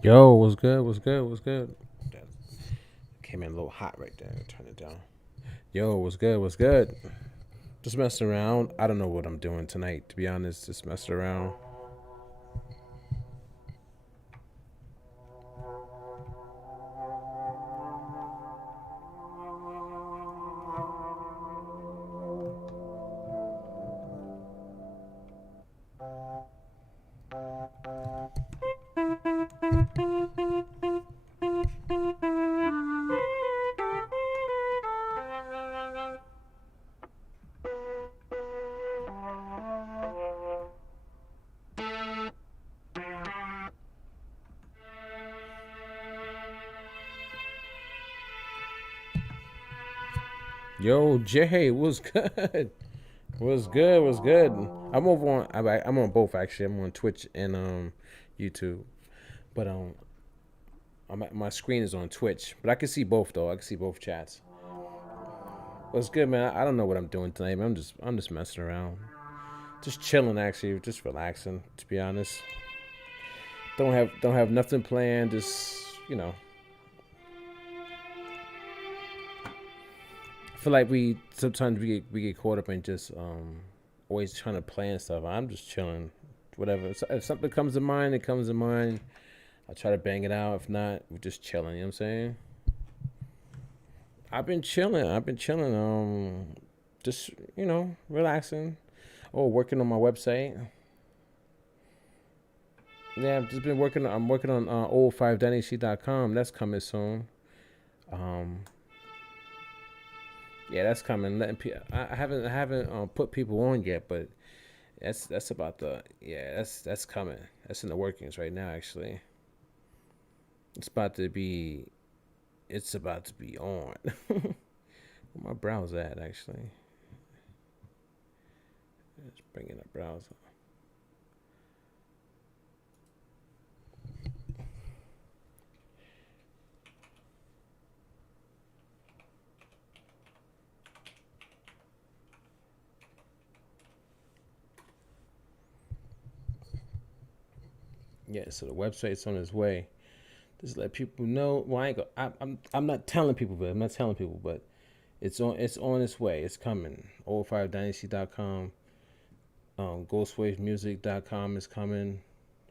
Yo, what's good? What's good? What's good? That came in a little hot right there. Turn it down. Yo, what's good? What's good? Just messing around. I don't know what I'm doing tonight, to be honest. Just messing around. Yo, Jay, what's good? What's good? What's good? I'm over on. I'm on both actually. I'm on Twitch and YouTube, but my screen is on Twitch. But I can see both though. I can see both chats. What's good, man? I don't know what I'm doing tonight, man. I'm just messing around, just chilling actually, just relaxing. To be honest, don't have nothing planned. Just I feel like we sometimes we get caught up in just always trying to plan stuff. I'm just chilling, whatever. If something comes to mind, it comes to mind. I'll try to bang it out. If not, we're just chilling. You know what I'm saying? I've been chilling. I've been chilling. Just relaxing. Oh, working on my website. Yeah, I've just been working. I'm working on old5dynasty.com. That's coming soon. Um, yeah, that's coming. I haven't put people on yet, but that's about the yeah. That's coming. That's in the workings right now. Actually, it's about to be. It's about to be on. Where my browser at? Actually, let's bring in a browser. Yeah, so the website's on its way. Just let people know. Well, I'm not telling people, but I'm not telling people, but it's on its way. It's coming. Old5dynasty.com. Ghostwavemusic.com is coming.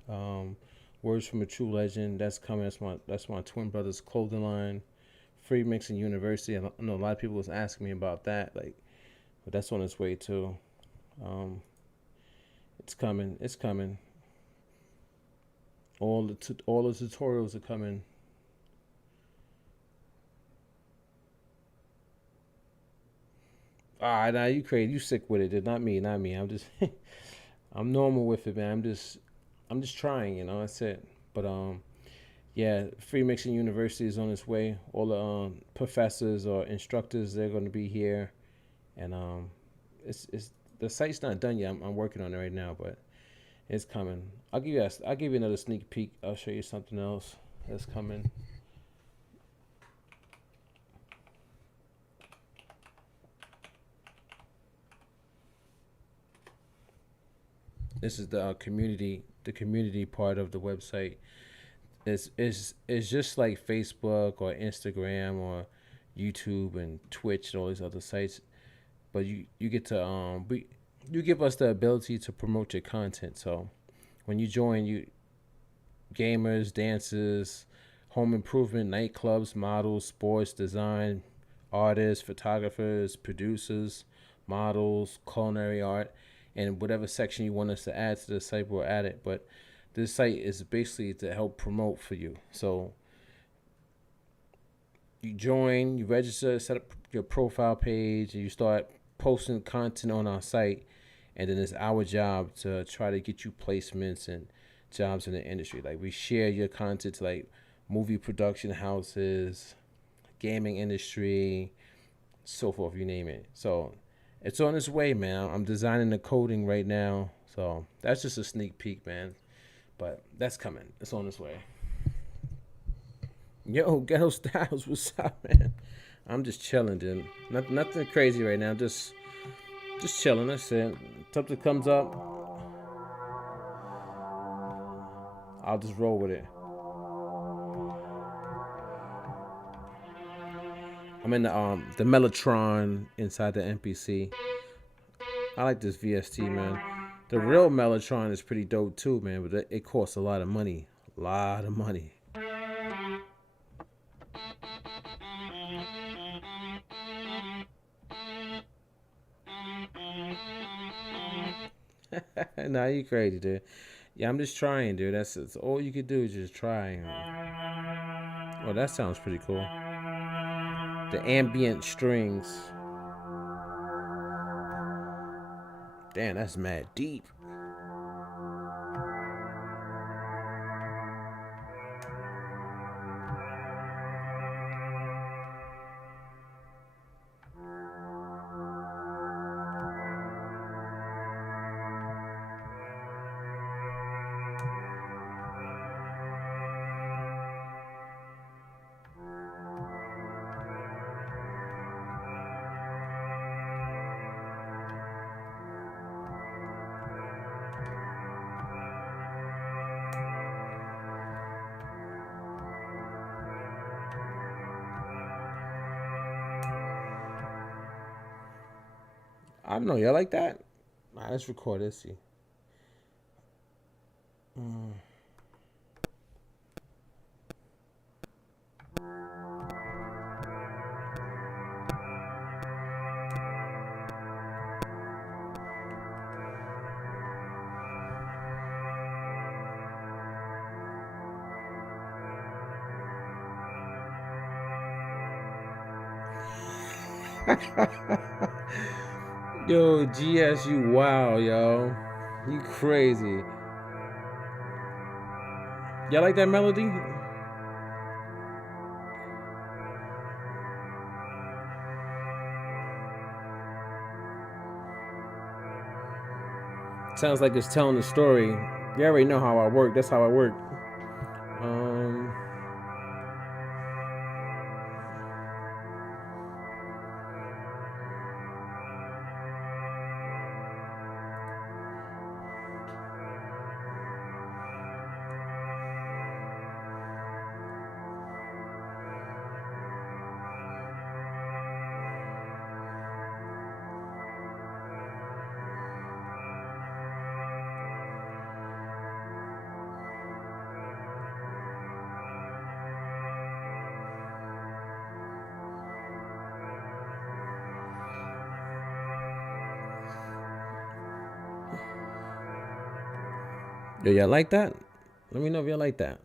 Um, Words from a True Legend, that's coming. That's my twin brother's clothing line. Free Mixing University. I know a lot of people was asking me about that. But that's on its way too. Um, it's coming. It's coming. All the tutorials are coming. Ah, nah, you crazy. You sick with it. Not me. Not me. I'm just I'm normal with it, man. I'm just trying. That's it. But yeah, Free Mixing University is on its way. All the professors or instructors, they're going to be here, and it's the site's not done yet. I'm working on it right now, but it's coming. I'll give you another sneak peek. I'll show you something else that's coming. This is the community part of the website. It's just like Facebook or Instagram or YouTube and Twitch and all these other sites, but you get to you give us the ability to promote your content. So when you join, you gamers, dancers, home improvement, nightclubs, models, sports, design, artists, photographers, producers, models, culinary art, and whatever section you want us to add to the site, we'll add it. But this site is basically to help promote for you. So you join, you register, set up your profile page, and you start posting content on our site. And then it's our job to try to get you placements and jobs in the industry. Like we share your content to like movie production houses, gaming industry, so forth, you name it. So it's on its way, man. I'm designing the coding right now. So that's just a sneak peek, man. But that's coming. It's on its way. Yo, Ghetto Styles, what's up, man? I'm just chilling, dude. Nothing crazy right now. Just chilling. That's it. Something comes up, I'll just roll with it. I'm in the Mellotron inside the NPC. I like this VST, man. The real Mellotron is pretty dope too, man. But it costs a lot of money. A lot of money. Nah, you crazy, dude. Yeah, I'm just trying, dude. That's all you could do is just try. Oh, that sounds pretty cool. The ambient strings. Damn, that's mad deep. I don't know. Y'all like that? Nah, let's record this. See. Yo, GS, you wow, yo. You crazy. Y'all like that melody? Sounds like it's telling the story. You already know how I work. That's how I work. Um, yo, y'all like that? Let me know if y'all like that.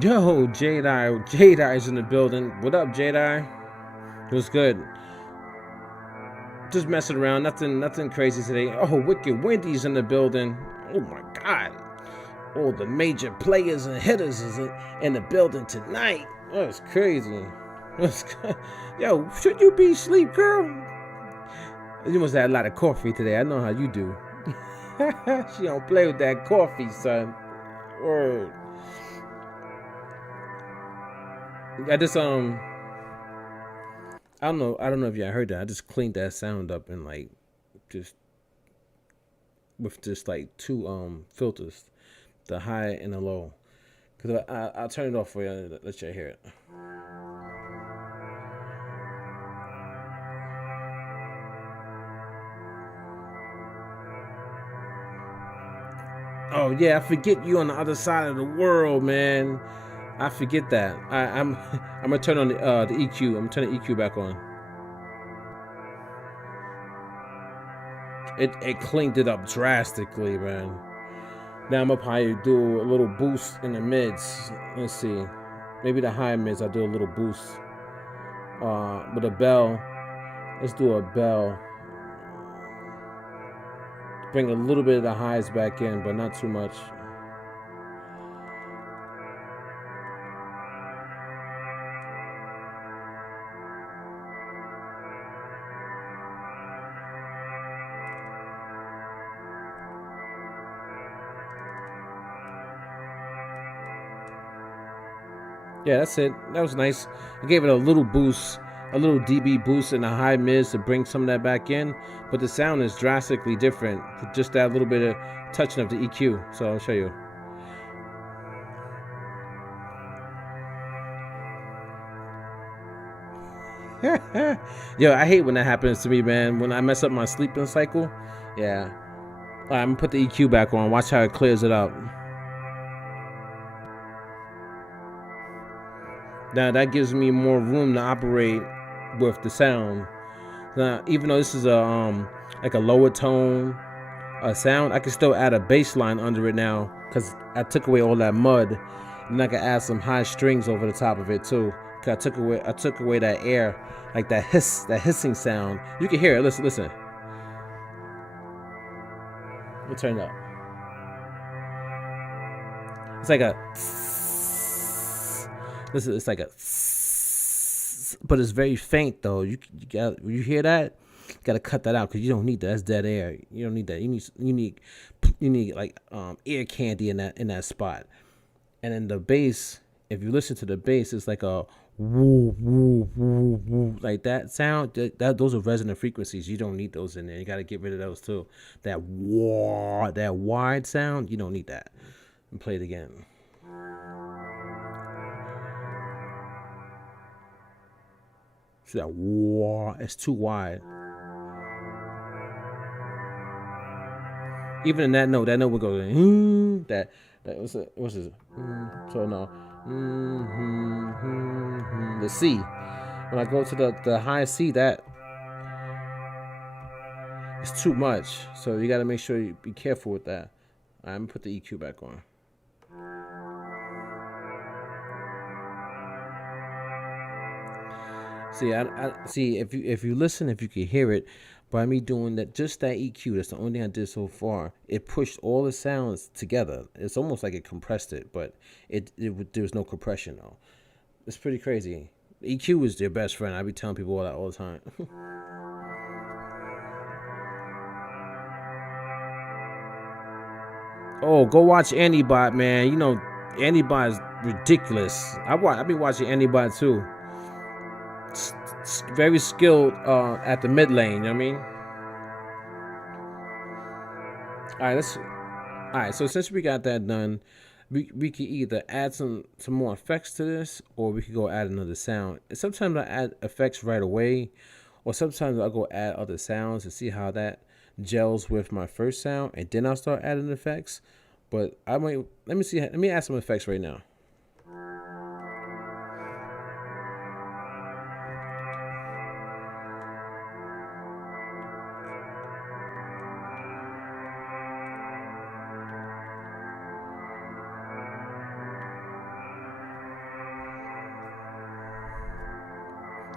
Yo, Jade is in the building. What up, Jade? It was good. Just messing around. Nothing crazy today. Oh, Wicked Wendy's in the building. Oh my God. All the major players and hitters is in the building tonight. That's crazy. Yo, should you be asleep, girl? You must have had a lot of coffee today. I know how you do. She don't play with that coffee, son. Word. I just I don't know if y'all heard that. I just cleaned that sound up and like just with just like two filters, the high and the low. Cause I'll turn it off for you. Let you hear it. Oh yeah, I forget you on the other side of the world, man. I forget that. I'm I'm gonna turn on the EQ. I'm gonna turn the EQ back on. It cleaned it up drastically, man. Now I'm gonna probably do a little boost in the mids. Let's see, maybe the high mids. I'll do a little boost with a bell. Let's do a bell. Bring a little bit of the highs back in, but not too much. Yeah, that's it. That was nice. I gave it a little boost, a little dB boost in the high mids to bring some of that back in. But the sound is drastically different with just that little bit of touching of the EQ. So I'll show you. Yo, I hate when that happens to me, man. When I mess up my sleeping cycle. Yeah. All right, I'm gonna put the EQ back on. Watch how it clears it up. Now that gives me more room to operate with the sound. Now, even though this is a like a lower tone sound, I can still add a bass line under it now because I took away all that mud, and I can add some high strings over the top of it too. I took away that air, like that hissing sound. You can hear it. Listen. We'll turn it up. It's like a. Listen, it's like a, but it's very faint though. You hear that? You gotta cut that out because you don't need that. That's dead air. You don't need that. You need like ear candy in that spot. And then the bass, if you listen to the bass, it's like a woo woo woo woo, like that sound. That those are resonant frequencies. You don't need those in there. You gotta get rid of those too. That wide sound, you don't need that. And play it again. See that wah? It's too wide. Even in that note will go that what's this? So no, the C. When I go to the high C, that it's too much. So you got to make sure you be careful with that. I'm gonna put the EQ back on. See, I see if you listen, if you can hear it, by me doing that, just that EQ, that's the only thing I did so far. It pushed all the sounds together. It's almost like it compressed it, but there was no compression though. It's pretty crazy. EQ is their best friend. I be telling people all that all the time. Oh, go watch Antibot, man. You know, Antibot is ridiculous. I be watching Antibot too. Very skilled at the mid lane, you know what I mean? Alright, so since we got that done, we can either add some more effects to this, or we could go add another sound. And sometimes I add effects right away, or sometimes I'll go add other sounds to see how that gels with my first sound, and then I'll start adding effects. But let me add some effects right now.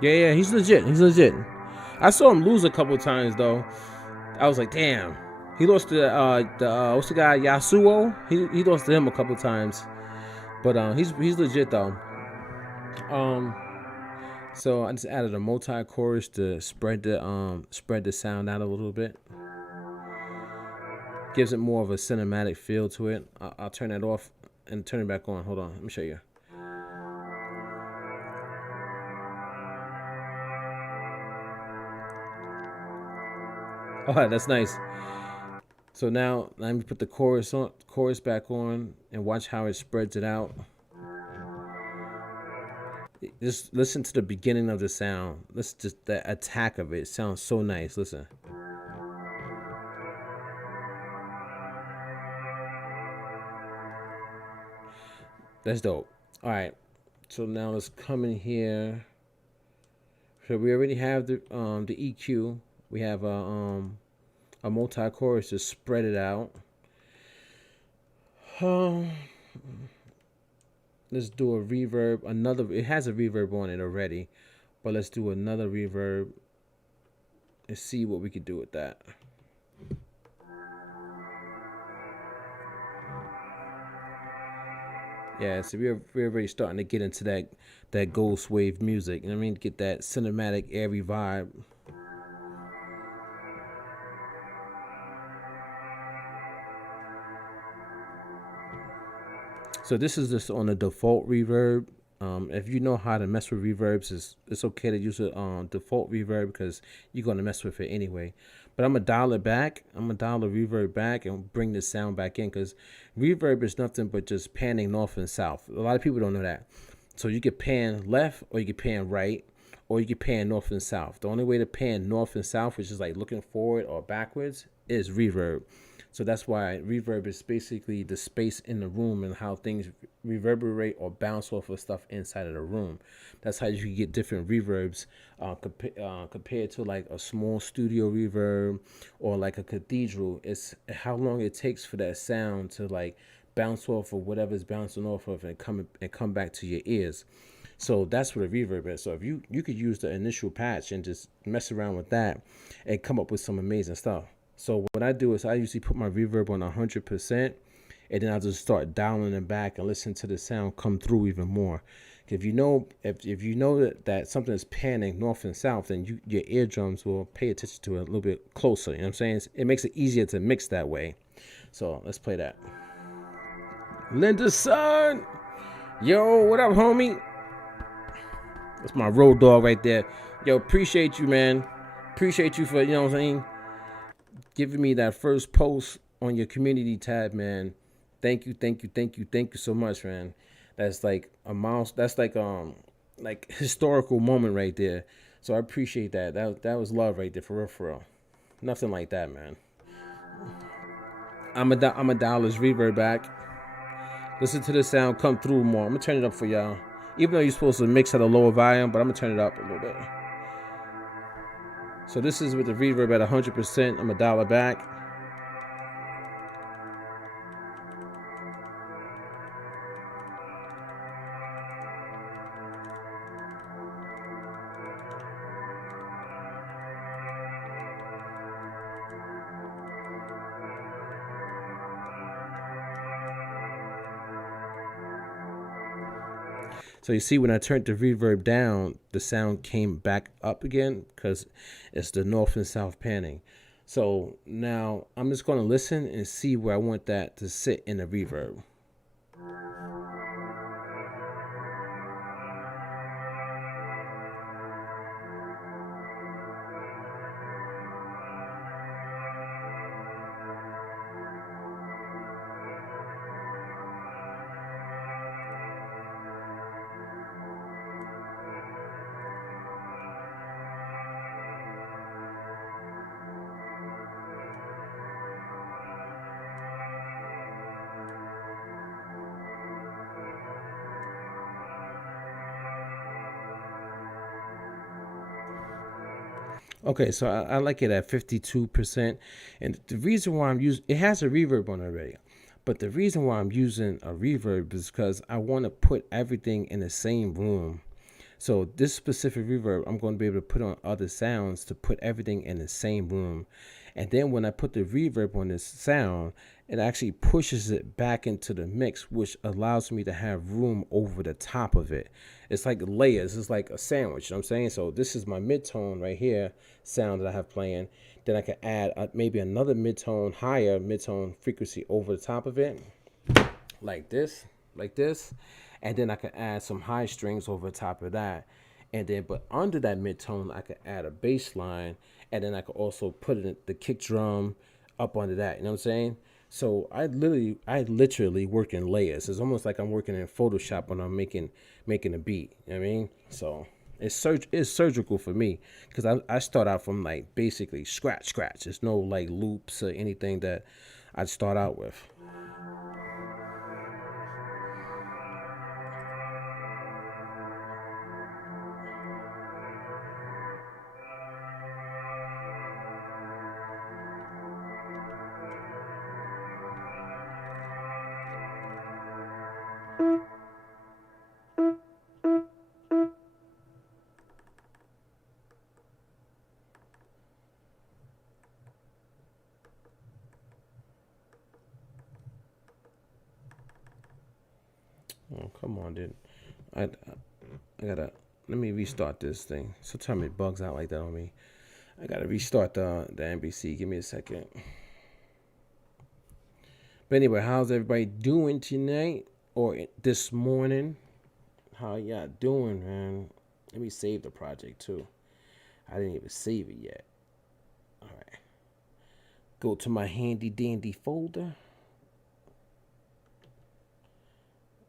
Yeah, he's legit. He's legit. I saw him lose a couple times though. I was like, damn. He lost to the what's the guy Yasuo? He lost to him a couple times, but he's legit though. Um, so I just added a multi-chorus to spread the sound out a little bit. Gives it more of a cinematic feel to it. I'll turn that off and turn it back on. Hold on, let me show you. Oh, that's nice. So now let me put the chorus back on, and watch how it spreads it out. Just listen to the beginning of the sound. Listen to the attack of it. It sounds so nice. Listen. That's dope. All right. So now let's come in here. So we already have the EQ. We have a multi-chorus to spread it out. Let's do a reverb. It has a reverb on it already, but let's do another reverb and see what we could do with that. Yeah, so we're already starting to get into that Ghost Wave music. You know what I mean? Get that cinematic, airy vibe. So this is just on the default reverb. If you know how to mess with reverbs, it's okay to use a default reverb because you're gonna mess with it anyway. But I'm gonna dial it back. I'm gonna dial the reverb back and bring the sound back in because reverb is nothing but just panning north and south. A lot of people don't know that. So you can pan left or you can pan right or you can pan north and south. The only way to pan north and south, which is like looking forward or backwards, is reverb. So that's why reverb is basically the space in the room and how things reverberate or bounce off of stuff inside of the room. That's how you can get different reverbs compared to like a small studio reverb or like a cathedral. It's how long it takes for that sound to like bounce off of whatever's bouncing off of and come back to your ears. So that's what a reverb is. So if you could use the initial patch and just mess around with that and come up with some amazing stuff. So what I do is I usually put my reverb on 100%, and then I'll just start dialing it back and listen to the sound come through even more. If you know that something is panning north and south, then your eardrums will pay attention to it a little bit closer. You know what I'm saying? It makes it easier to mix that way. So let's play that. Linda's son, yo, what up, homie? That's my road dog right there. Yo, appreciate you, man. Appreciate you for, you know what I'm saying, giving me that first post on your community tab, man. Thank you so much, man. That's like a milestone. That's like historical moment right there. So I appreciate that. That was love right there, for real. Nothing like that, man. I'm a dial this reverb back. Listen to the sound come through more. I'm gonna turn it up for y'all. Even though you're supposed to mix at a lower volume, but I'm gonna turn it up a little bit. So this is with the reverb at 100%. I'm gonna dial it back. So you see when I turned the reverb down, the sound came back up again because it's the north and south panning. So now I'm just going to listen and see where I want that to sit in the reverb. Okay, so I like it at 52%. And the reason why I'm using it has a reverb on it already. But the reason why I'm using a reverb is because I want to put everything in the same room. So this specific reverb, I'm going to be able to put on other sounds to put everything in the same room. And then when I put the reverb on this sound, it actually pushes it back into the mix, which allows me to have room over the top of it. It's like layers. It's like a sandwich. You know what I'm saying? So this is my mid-tone right here sound that I have playing. Then I can add maybe another mid-tone, higher mid-tone frequency over the top of it, like this, like this. And then I can add some high strings over the top of that. And then, but under that mid-tone, I could add a bass line. And then I could also put it, the kick drum up under that. You know what I'm saying? So I literally work in layers. It's almost like I'm working in Photoshop when I'm making a beat. You know what I mean? So it's surgical for me, because I start out from like basically scratch. There's no like loops or anything that I'd start out with. Oh, come on, dude. I gotta, let me restart this thing. Sometimes it bugs out like that on me. I gotta restart the NBC. Give me a second. But anyway, how's everybody doing tonight or this morning? How y'all doing, man? Let me save the project too. I didn't even save it yet. All right. Go to my handy dandy folder.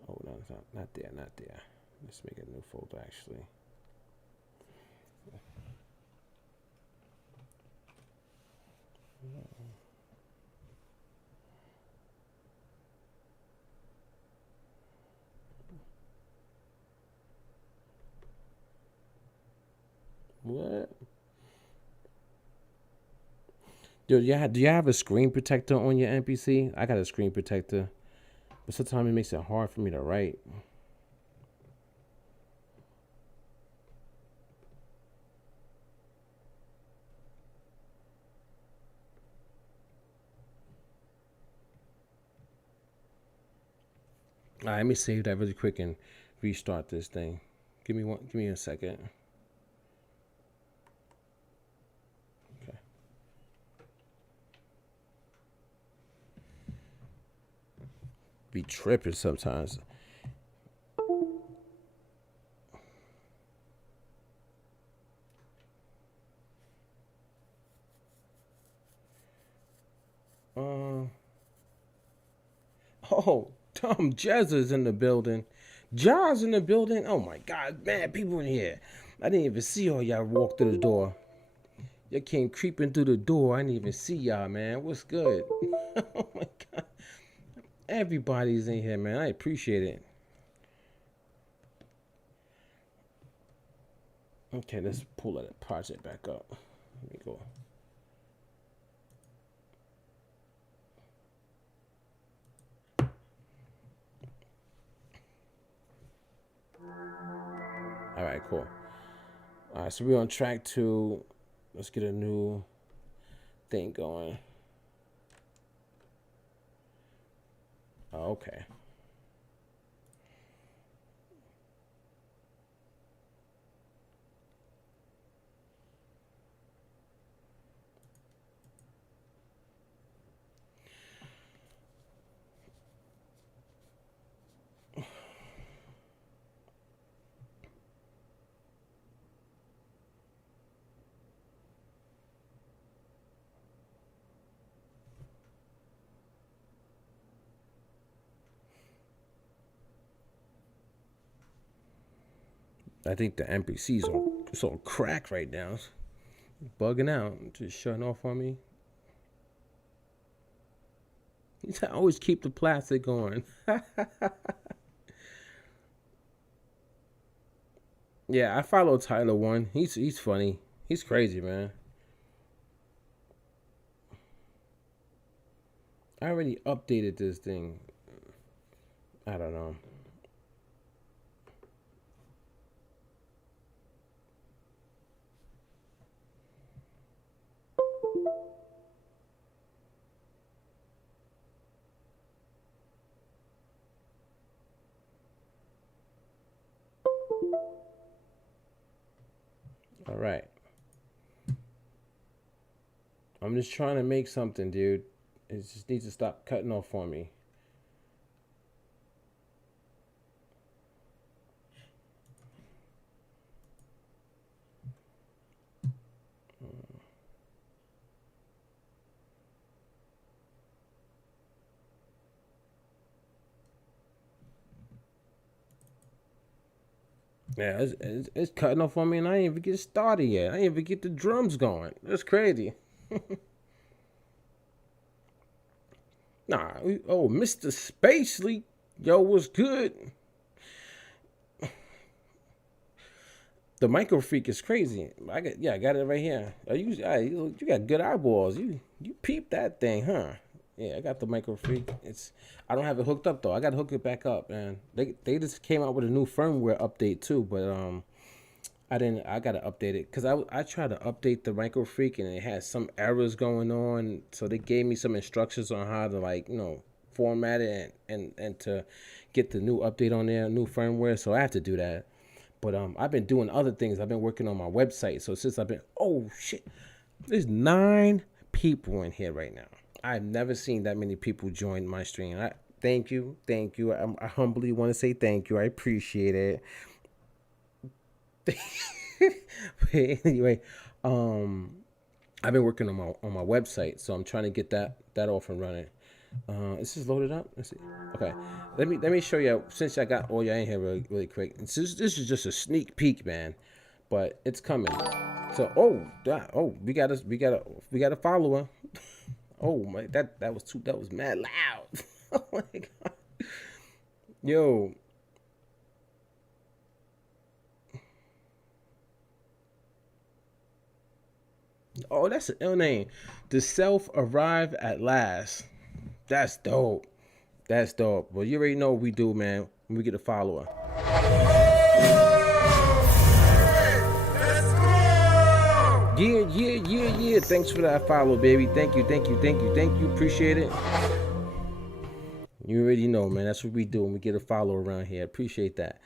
Oh, no, it's not there, not there. Let's make a new folder, actually. What? Dude, do you have a screen protector on your NPC? I got a screen protector, but sometimes it makes it hard for me to write. All right, let me save that really quick and restart this thing. Give me a second. Okay. Be tripping sometimes. Oh, Tom Jazz is in the building. Jaws in the building. Oh my God, man, people in here. I didn't even see all y'all walk through the door. Y'all came creeping through the door. I didn't even see y'all, man. What's good? Oh my God, everybody's in here, man. I appreciate it. Okay, let's pull that project back up. Let me go. All right, cool. All right, so we're on track 2. Let's get a new thing going. Oh, okay. I think the NPC's on crack right now. It's bugging out, just shutting off on me. He said, always keep the plastic going. Yeah, I follow Tyler One. He's funny. He's crazy, man. I already updated this thing. I don't know. All right. I'm just trying to make something, dude. It just needs to stop cutting off for me. Yeah, it's cutting off on me, and I ain't even get started yet. I ain't even get the drums going. That's crazy. Oh, Mr. Spacely, yo, what's good? The micro freak is crazy. I got it right here. You got good eyeballs. You peep that thing, huh? Yeah, I got the micro freak. I don't have it hooked up though. I got to hook it back up, man. They just came out with a new firmware update too, but I didn't. I gotta update it because I tried to update the micro freak and it had some errors going on. So they gave me some instructions on how to format it and to get the new update on there, new firmware. So I have to do that. But I've been doing other things. I've been working on my website. So since oh shit, there's 9 people in here right now. I've never seen that many people join my stream. Thank you. I humbly want to say thank you. I appreciate it. But anyway, I've been working on my website, so I'm trying to get that off and running. This is loaded up. Let's see. Okay, let me show you. Since I got all y'all in here really quick. This is just a sneak peek, man, but it's coming. So we got a follower. Oh my, that was mad loud. Oh my god, yo. Oh, that's an ill name. The self arrive at last. That's dope. That's dope. Well, you already know what we do, man. When we get a follower. Yeah. Thanks for that follow, baby. Thank you. Appreciate it. You already know, man. That's what we do when we get a follow around here. Appreciate that.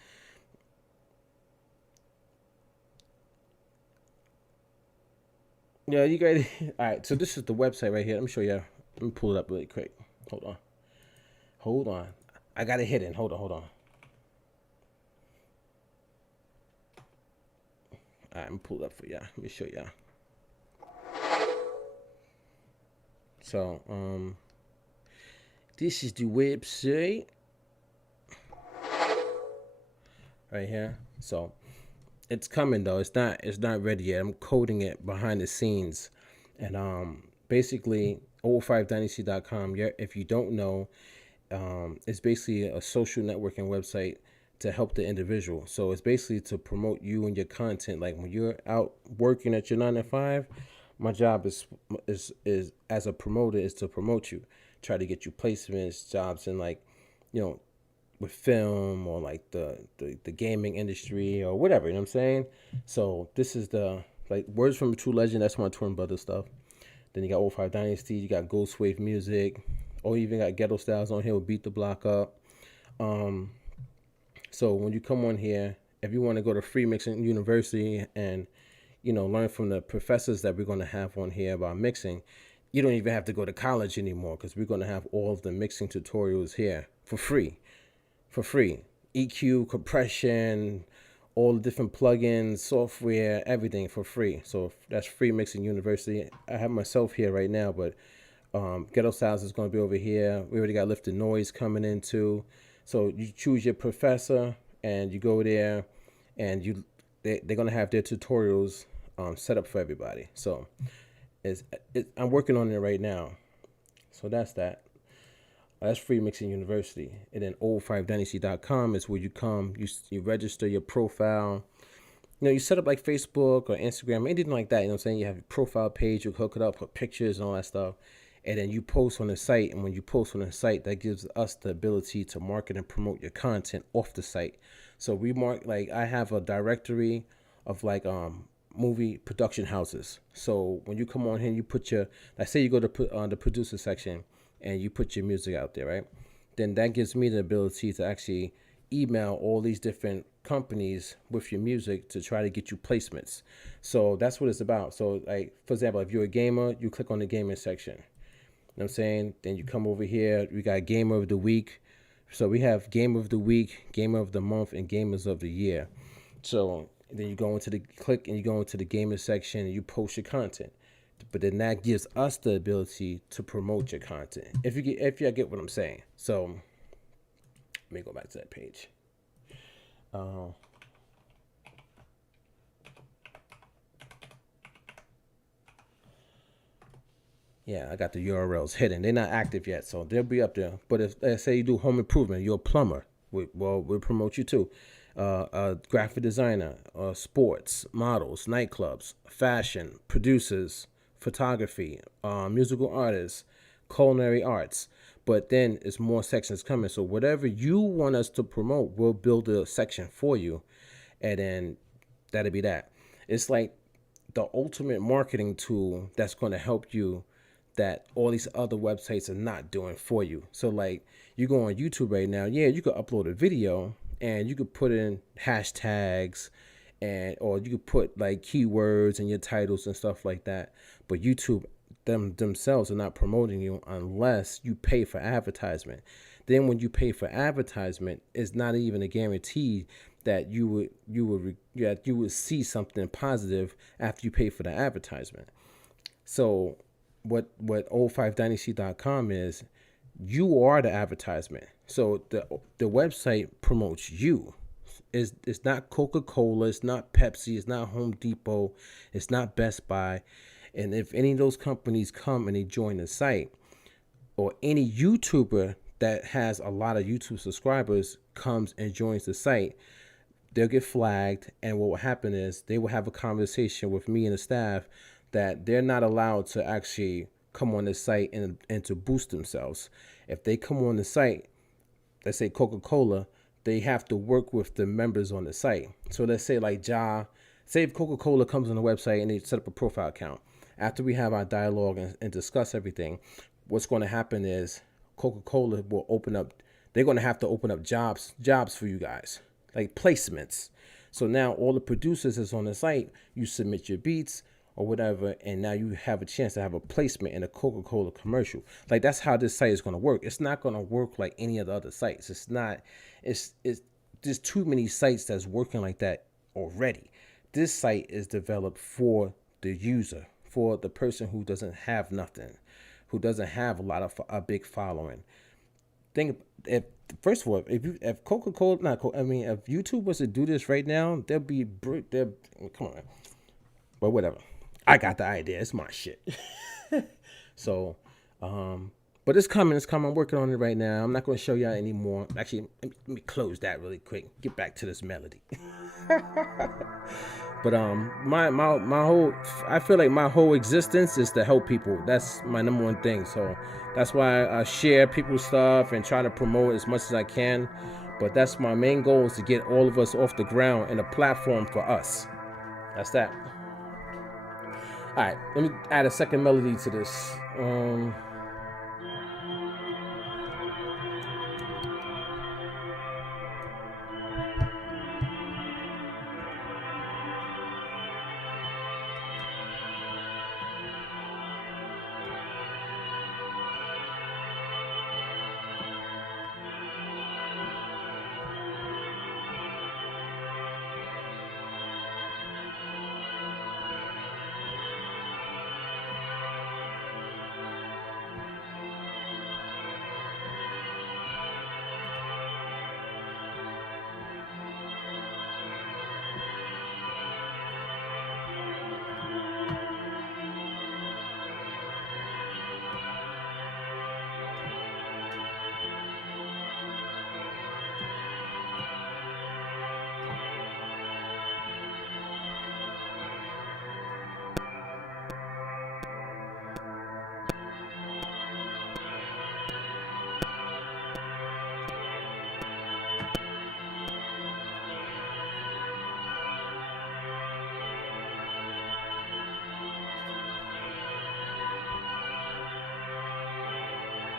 Yeah, you guys. All right, so this is the website right here. Let me show you. Let me pull it up really quick. Hold on. I got it hidden. Hold on. All right, I'm gonna pull it up for y'all. Let me show y'all. So, this is the website right here. So, it's coming though. It's not ready yet. I'm coding it behind the scenes, and basically 05dynasty.com. Yeah, if you don't know, it's basically a social networking website to help the individual. So it's basically to promote you and your content. Like when you're out working at your 9 to 5, my job is as a promoter is to promote you, try to get you placements, jobs in with film or like the gaming industry or whatever, you know what I'm saying? So this is the Words from a True Legend, that's my twin brother stuff. Then you got 05 Dynasty, you got Ghost Wav music, or you even got Ghetto Styles on here with Beat the Block Up. So when you come on here, if you want to go to Free Mixing University and learn from the professors that we're going to have on here about mixing, you don't even have to go to college anymore because we're going to have all of the mixing tutorials here for free. EQ, compression, all the different plugins, software, everything for free. So that's Free Mixing University. I have myself here right now, but Ghetto Styles is going to be over here. We already got Lifted Noise coming in too. So you choose your professor and you go there, and they're going to have their tutorials set up for everybody. So I'm working on it right now. So that's that. That's Free Mixing University. And then 05dynasty.com is where you come, you register your profile. You set up like Facebook or Instagram, anything like that. You know what I'm saying? You have your profile page, you hook it up, put pictures and all that stuff. And then you post on the site. And when you post on the site, that gives us the ability to market and promote your content off the site. So we I have a directory of movie production houses. So when you come on here, you put say you go to the producer section, and you put your music out there, right? Then that gives me the ability to actually email all these different companies with your music to try to get you placements. So that's what it's about. So like, for example, if you're a gamer, you click on the gaming section. You know what I'm saying? Then you come over here, we got Gamer of the Week. So we have Gamer of the Week, Gamer of the Month, and Gamers of the Year. So then you go into the click and you go into the gamer section and you post your content. But then that gives us the ability to promote your content. If you get what I'm saying. So let me go back to that page. Yeah, I got the URLs hidden. They're not active yet, so they'll be up there. But if, let's say you do home improvement, you're a plumber, we'll promote you too. A graphic designer, sports, models, nightclubs, fashion, producers, photography, musical artists, culinary arts. But then it's more sections coming. So whatever you want us to promote, we'll build a section for you, and then that'll be that. It's like the ultimate marketing tool that's going to help you that all these other websites are not doing for you. So like you go on YouTube right now, yeah, you could upload a video and you could put in hashtags and or you could put like keywords in your titles and stuff like that. But YouTube themselves are not promoting you unless you pay for advertisement. Then when you pay for advertisement, it's not even a guarantee that you would see something positive after you pay for the advertisement. So what old5dynasty.com is, you are the advertisement. So the website promotes you. It's not Coca-Cola, it's not Pepsi, it's not Home Depot, it's not Best Buy. And if any of those companies come and they join the site, or any YouTuber that has a lot of YouTube subscribers comes and joins the site, they'll get flagged. And what will happen is they will have a conversation with me and the staff that they're not allowed to actually come on the site and to boost themselves. If they come on the site, let's say Coca-Cola, they have to work with the members on the site. So let's say like say if Coca-Cola comes on the website and they set up a profile account. After we have our dialogue and discuss everything, what's going to happen is Coca-Cola will open up, they're going to have to open up jobs for you guys, like placements. So now all the producers is on the site, you submit your beats or whatever, and now you have a chance to have a placement in a Coca-Cola commercial. Like that's how this site is going to work. It's not going to work like any of the other sites. It's there's too many sites that's working like that already. This site is developed for the user, for the person who doesn't have nothing, who doesn't have a big following. Think if first of all, if Coca-Cola, if YouTube was to do this right now, come on, but whatever. I got the idea. It's my shit. So, but it's coming. I'm working on it right now. I'm not going to show y'all anymore. Actually, let me close that really quick. Get back to this melody. But my whole, I feel like my whole existence is to help people. That's my number one thing. So that's why I share people's stuff and try to promote as much as I can. But that's my main goal, is to get all of us off the ground and a platform for us. That's that. All right, let me add a second melody to this.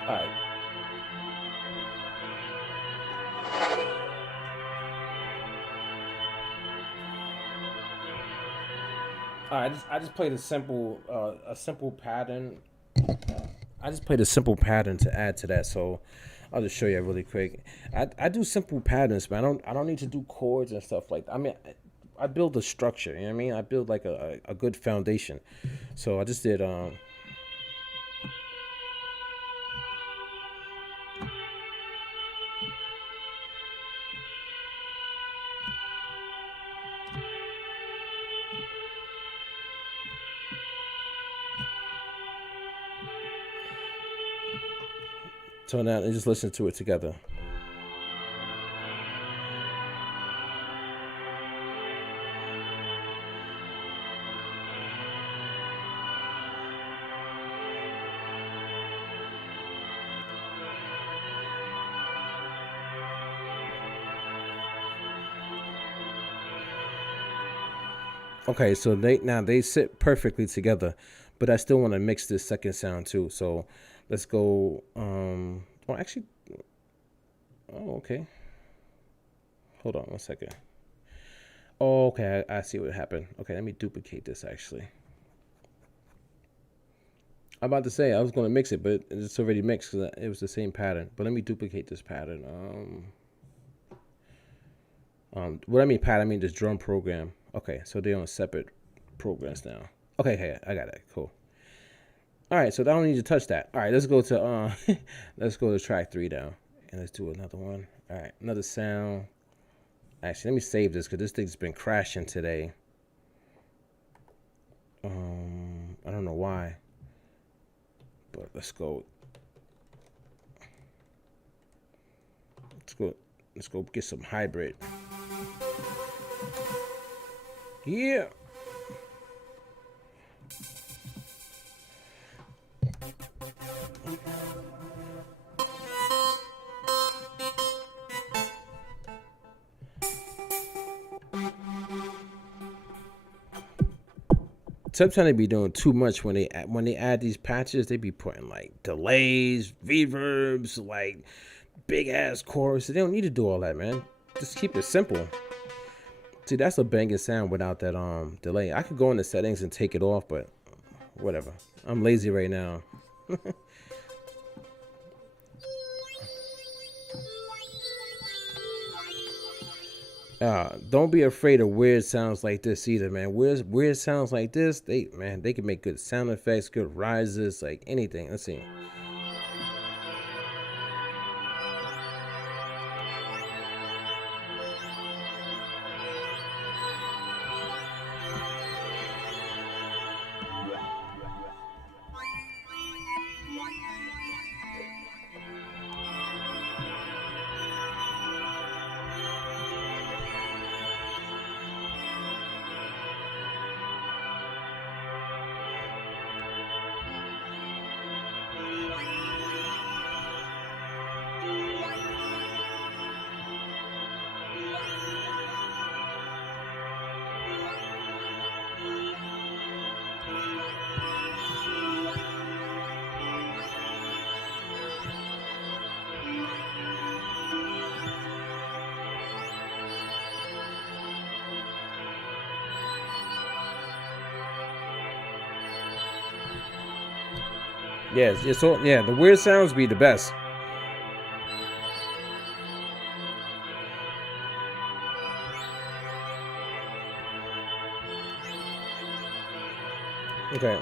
All right. I just played a simple pattern. I just played a simple pattern to add to that, so I'll just show you really quick. I do simple patterns, but I don't need to do chords and stuff like that. I mean, I build a structure. You know what I mean? I build like a good foundation. So I just did so now and just listen to it together. Okay, so they sit perfectly together, but I still want to mix this second sound too. So let's go. Oh, actually, oh, okay. Hold on 1 second. Oh, okay, I see what happened. Okay, let me duplicate this actually. I'm about to say I was going to mix it, but it's already mixed because it was the same pattern. But let me duplicate this pattern. What I mean pattern, I mean this drum program. Okay, so they're on separate programs now. Okay, hey, I got it. Cool. All right, so I don't need to touch that. All right, let's go to let's go to track 3 now, and let's do another one. All right, another sound. Actually, let me save this because this thing's been crashing today. I don't know why, but let's go. Let's go get some hybrid. Yeah. Sometimes they be doing too much when they add these patches. They be putting like delays, reverbs, like big ass choruses. They don't need to do all that, man. Just keep it simple. See, that's a banging sound without that delay. I could go in the settings and take it off, but whatever. I'm lazy right now. Don't be afraid of weird sounds like this either, man. Weird sounds like this, they can make good sound effects, good rises, like anything. Let's see. Yes, it's all, yeah, the weird sounds be the best. Okay.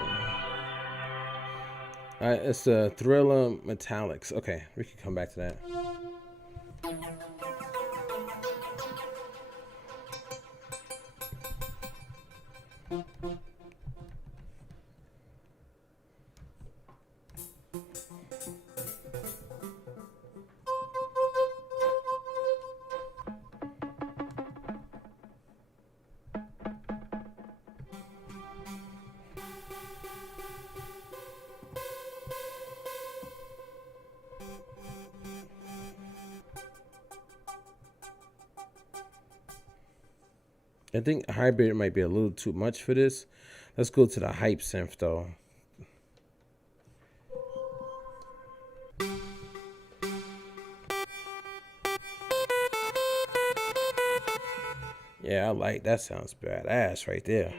It's the Thriller Metallics. Okay, we can come back to that. I think hybrid might be a little too much for this. Let's go to the hype synth though. Yeah, I like that. Sounds badass right there.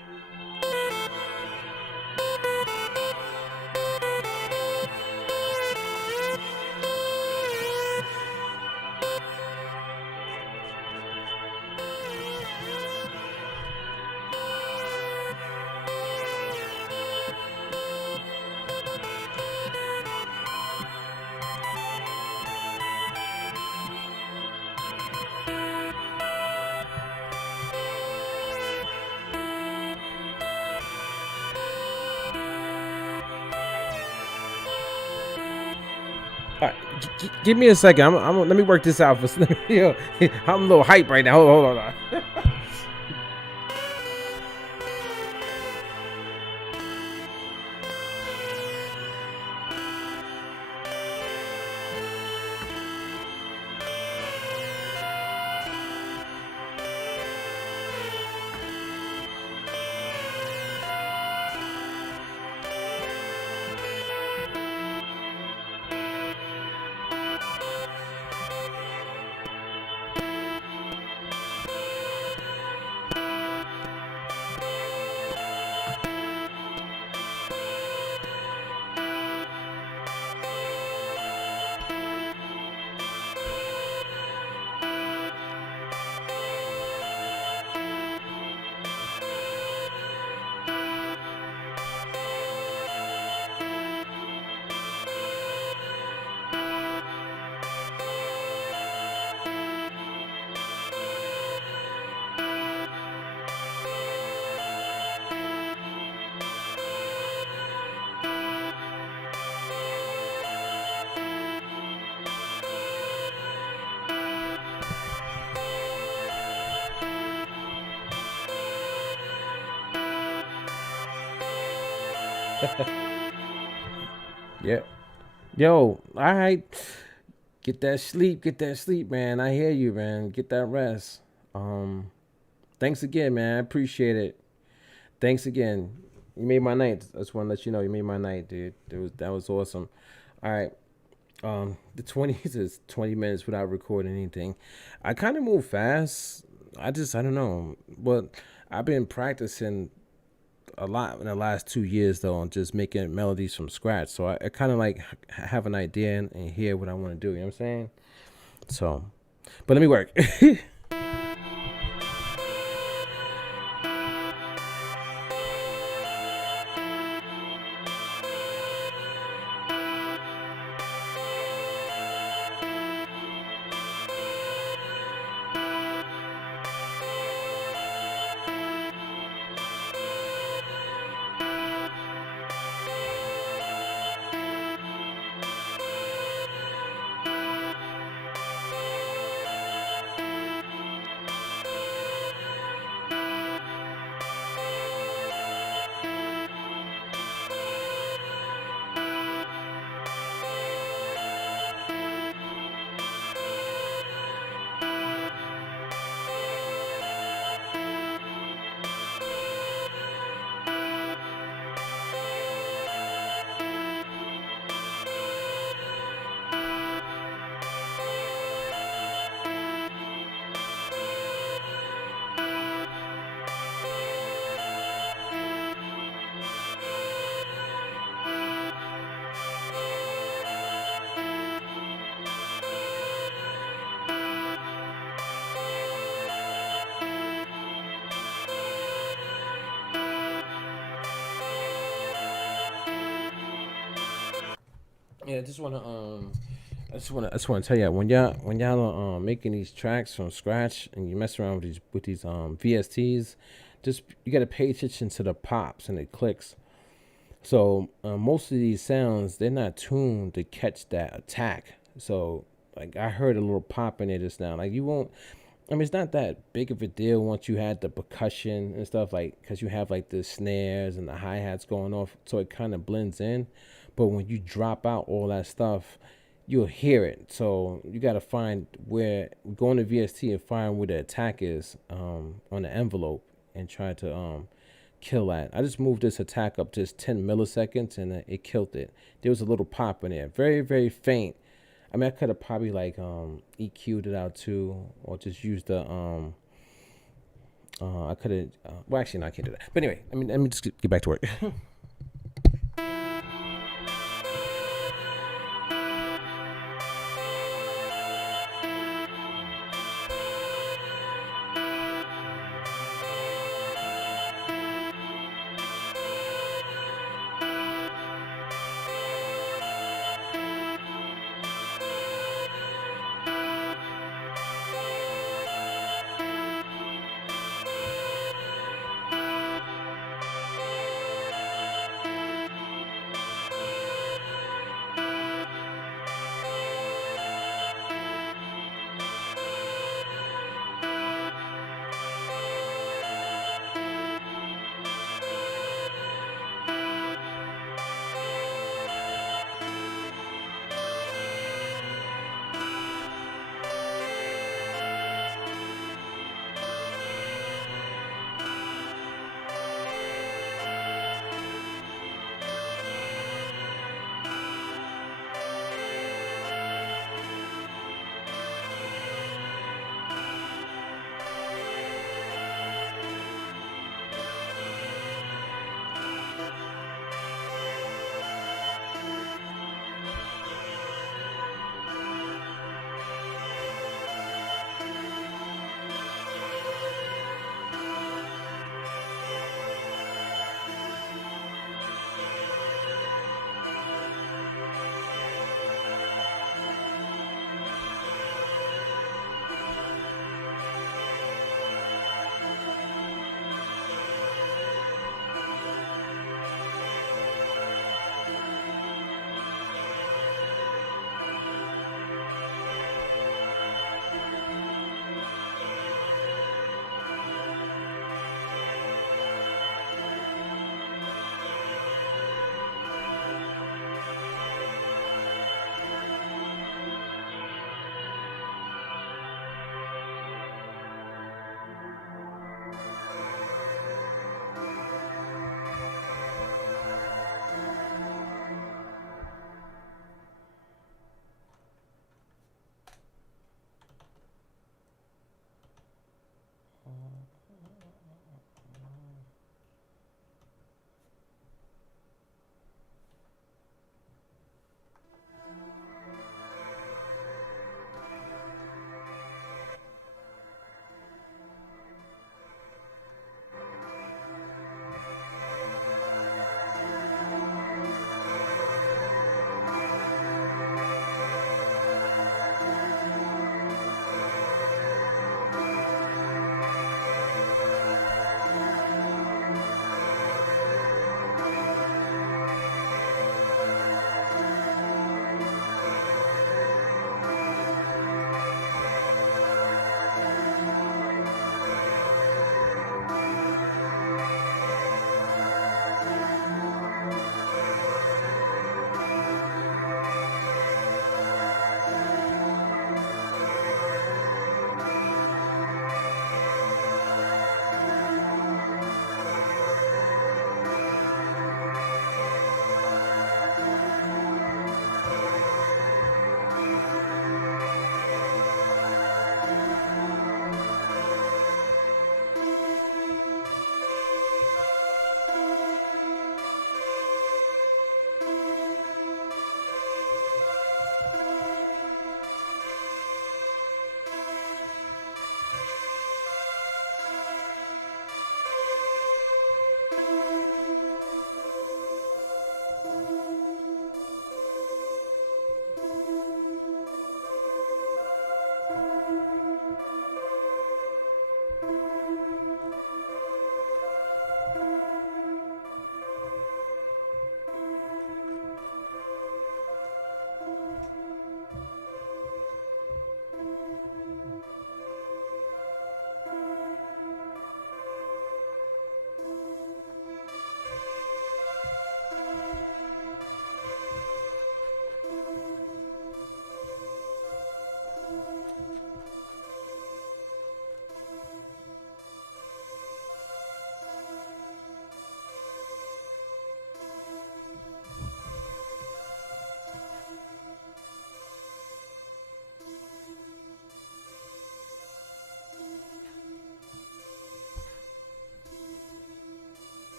Give me a second. Let me work this out for. Yo, I'm a little hype right now. Hold on. Yeah. Yo, all right. Get that sleep, man. I hear you, man. Get that rest. Um, Thanks again, man. I appreciate it. Thanks again. You made my night. I just want to let you know you made my night, dude. That was awesome. All right. The 20s is 20 minutes without recording anything. I kind of move fast. I don't know. But I've been practicing a lot in the last 2 years though, on just making melodies from scratch. So I kind of like have an idea and hear what I want to do. You know what I'm saying? So, but let me work. Yeah, I just wanna tell you, when y'all are making these tracks from scratch and you mess around with these VSTs, just you gotta pay attention to the pops and the clicks. So most of these sounds they're not tuned to catch that attack. So like I heard a little pop in it just now. Like you won't. I mean, it's not that big of a deal once you had the percussion and stuff, like because you have like the snares and the hi hats going off, so it kind of blends in. But when you drop out all that stuff, you'll hear it. So you got to find where go into VST and find where the attack is on the envelope and try to kill that. I just moved this attack up just 10 milliseconds and it killed it. There was a little pop in there, very very faint. I mean, I could have probably like EQ'd it out too, or just used the I could have. Well, actually, no, I can't do that. But anyway, I mean, let me just get back to work.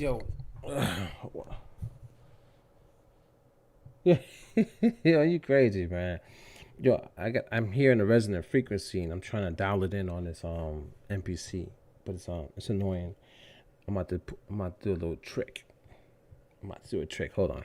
Yo. Yeah, yo, you crazy, man. Yo, I'm hearing the resonant frequency and I'm trying to dial it in on this MPC, but it's annoying. I'm about to do a little trick. I'm about to do a trick. Hold on.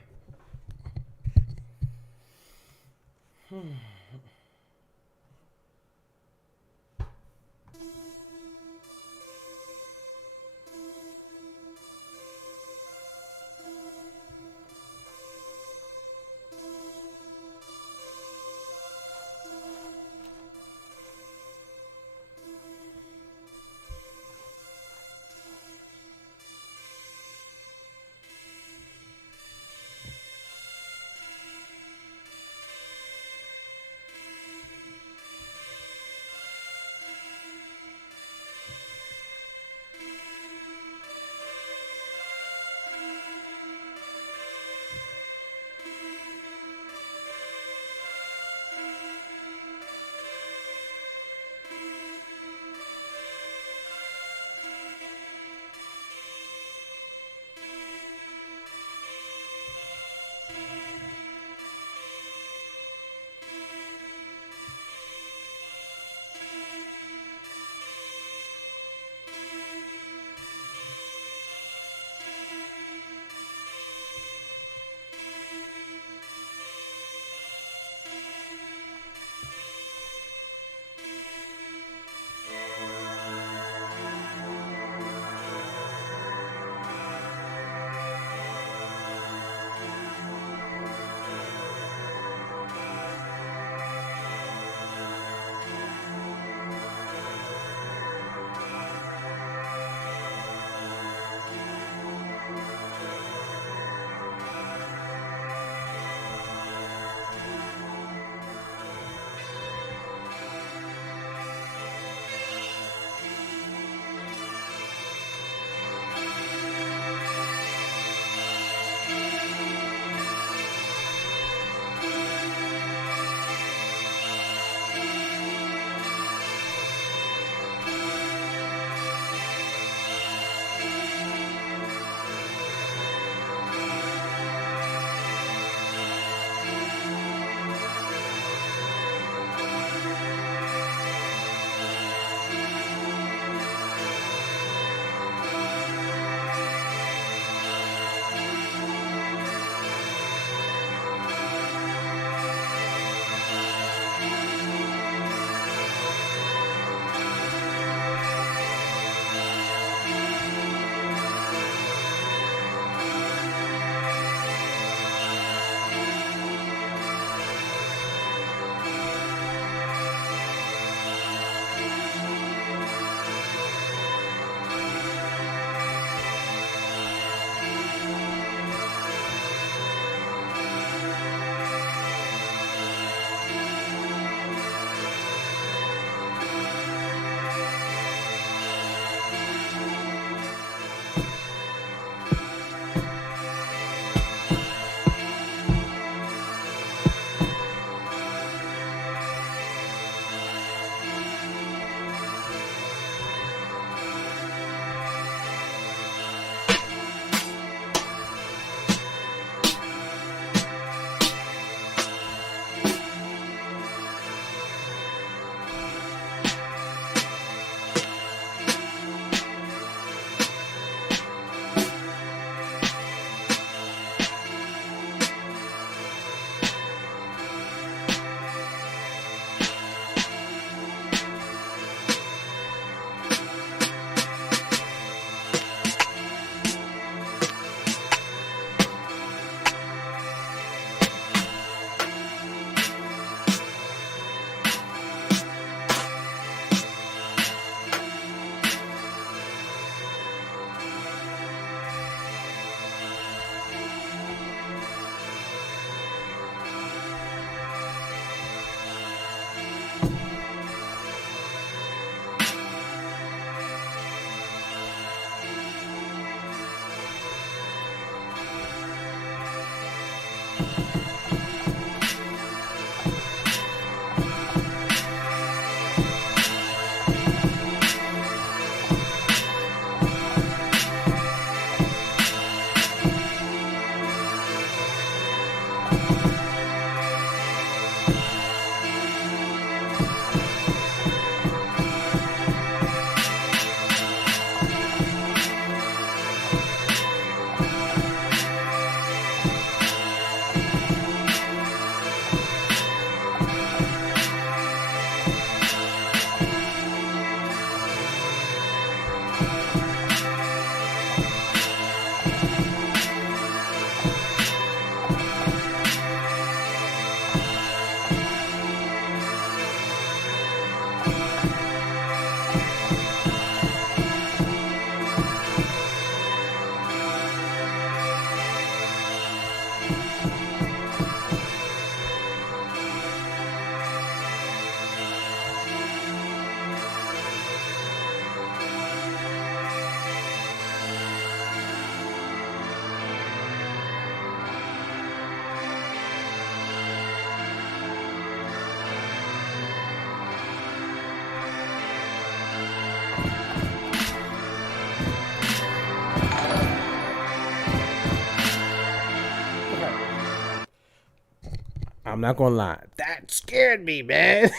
I'm not gonna lie, that scared me, man.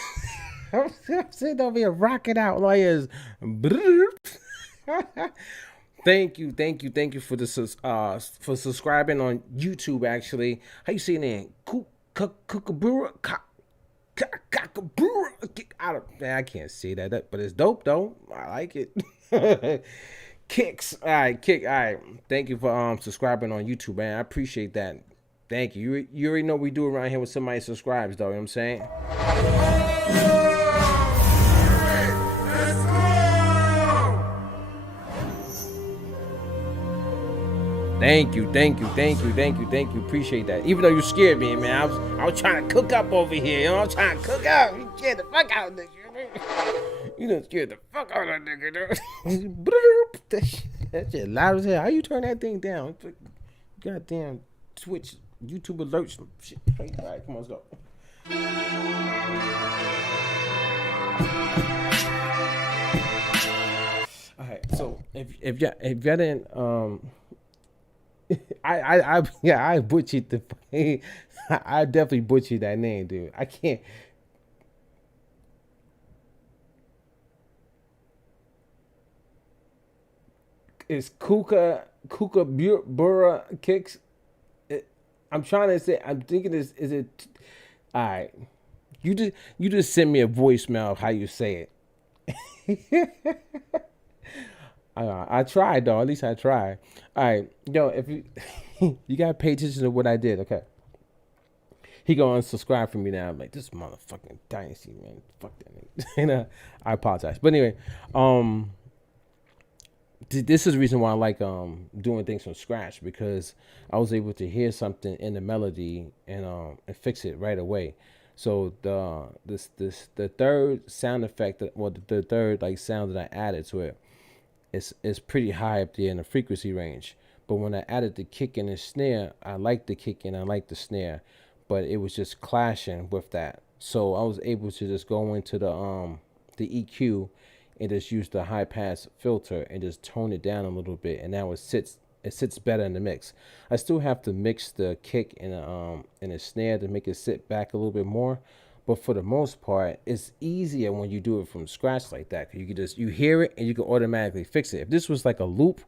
I'm sitting over here rocking out like is. Thank you for subscribing on YouTube. Actually, how you saying that? Kookaburra, cockabura. I can't say that, but it's dope though. I like it. Kicks. All right, kick. All right. Thank you for subscribing on YouTube, man. I appreciate that. Thank you. You already know what we do around here when somebody subscribes, though. You know what I'm saying? Thank you. Appreciate that. Even though you scared me, man. I was trying to cook up over here. You know, I'm trying to cook up. You scared the fuck out of nigga. You done scared the fuck out of nigga. That shit loud as hell. How you turn that thing down? Goddamn Twitch, YouTube alerts, shit. All right, come on, let's go. All right, so if y'all didn't I butchered the I definitely butchered that name, dude. I can't. It's Kookaburra Kicks. I'm trying to say. I'm thinking is it? All right. You just send me a voicemail of how you say it. I tried though. At least I tried. All right, yo. If you you gotta pay attention to what I did, okay? He gonna unsubscribe from me now. I'm like, this motherfucking Dynasty, man. Fuck that nigga. And I apologize. But anyway, this is the reason why I like doing things from scratch, because I was able to hear something in the melody and fix it right away. So the third sound effect, the third like sound that I added to it, is pretty high up there in the frequency range. But when I added the kick and the snare, I like the kick and I like the snare, but it was just clashing with that. So I was able to just go into the EQ and just use the high pass filter and just tone it down a little bit, and now it sits better in the mix. I still have to mix the kick and the snare to make it sit back a little bit more, but for the most part, it's easier when you do it from scratch like that. Cause you hear it and you can automatically fix it. If this was like a loop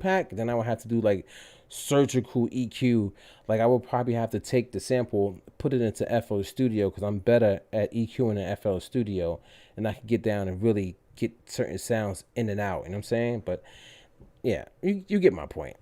pack, then I would have to do like surgical EQ. Like I would probably have to take the sample, put it into FL Studio, because I'm better at EQing in FL Studio, and I can get down and really get certain sounds in and out. You know what I'm saying? But yeah, you get my point.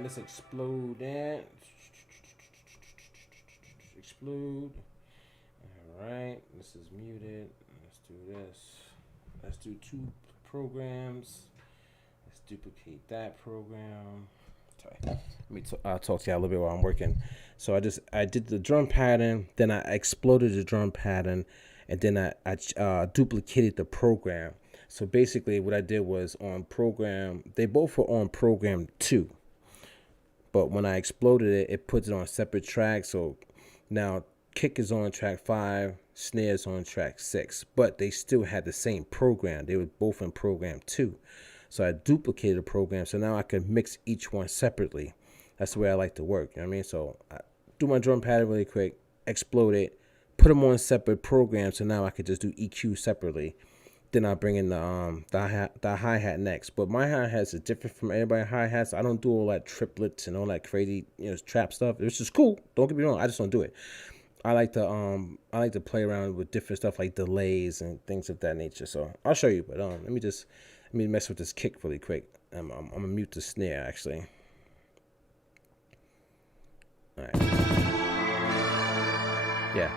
Let's explode that. Explode. Alright, this is muted. Let's do this. Let's do two programs. Let's duplicate that program. Sorry. Let me talk to you a little bit while I'm working. So I did the drum pattern, then I exploded the drum pattern, and then I duplicated the program. So basically, what I did was on program. They both were on program 2, but when I exploded it, it puts it on separate tracks. So now kick is on track 5, snares on track 6, but they still had the same program. They were both in program 2. So I duplicated the program, so now I can mix each one separately. That's the way I like to work. You know what I mean? So I do my drum pattern really quick, explode it, put them on separate programs, so now I could just do EQ separately. Then I bring in the hi-hat next. But my hi-hats is different from everybody's hi-hats. I don't do all that triplets and all that crazy, trap stuff. Which is cool. Don't get me wrong. I just don't do it. I like to play around with different stuff like delays and things of that nature. So I'll show you. But let me mess with this kick really quick. I'm gonna mute the snare actually. All right. Yeah.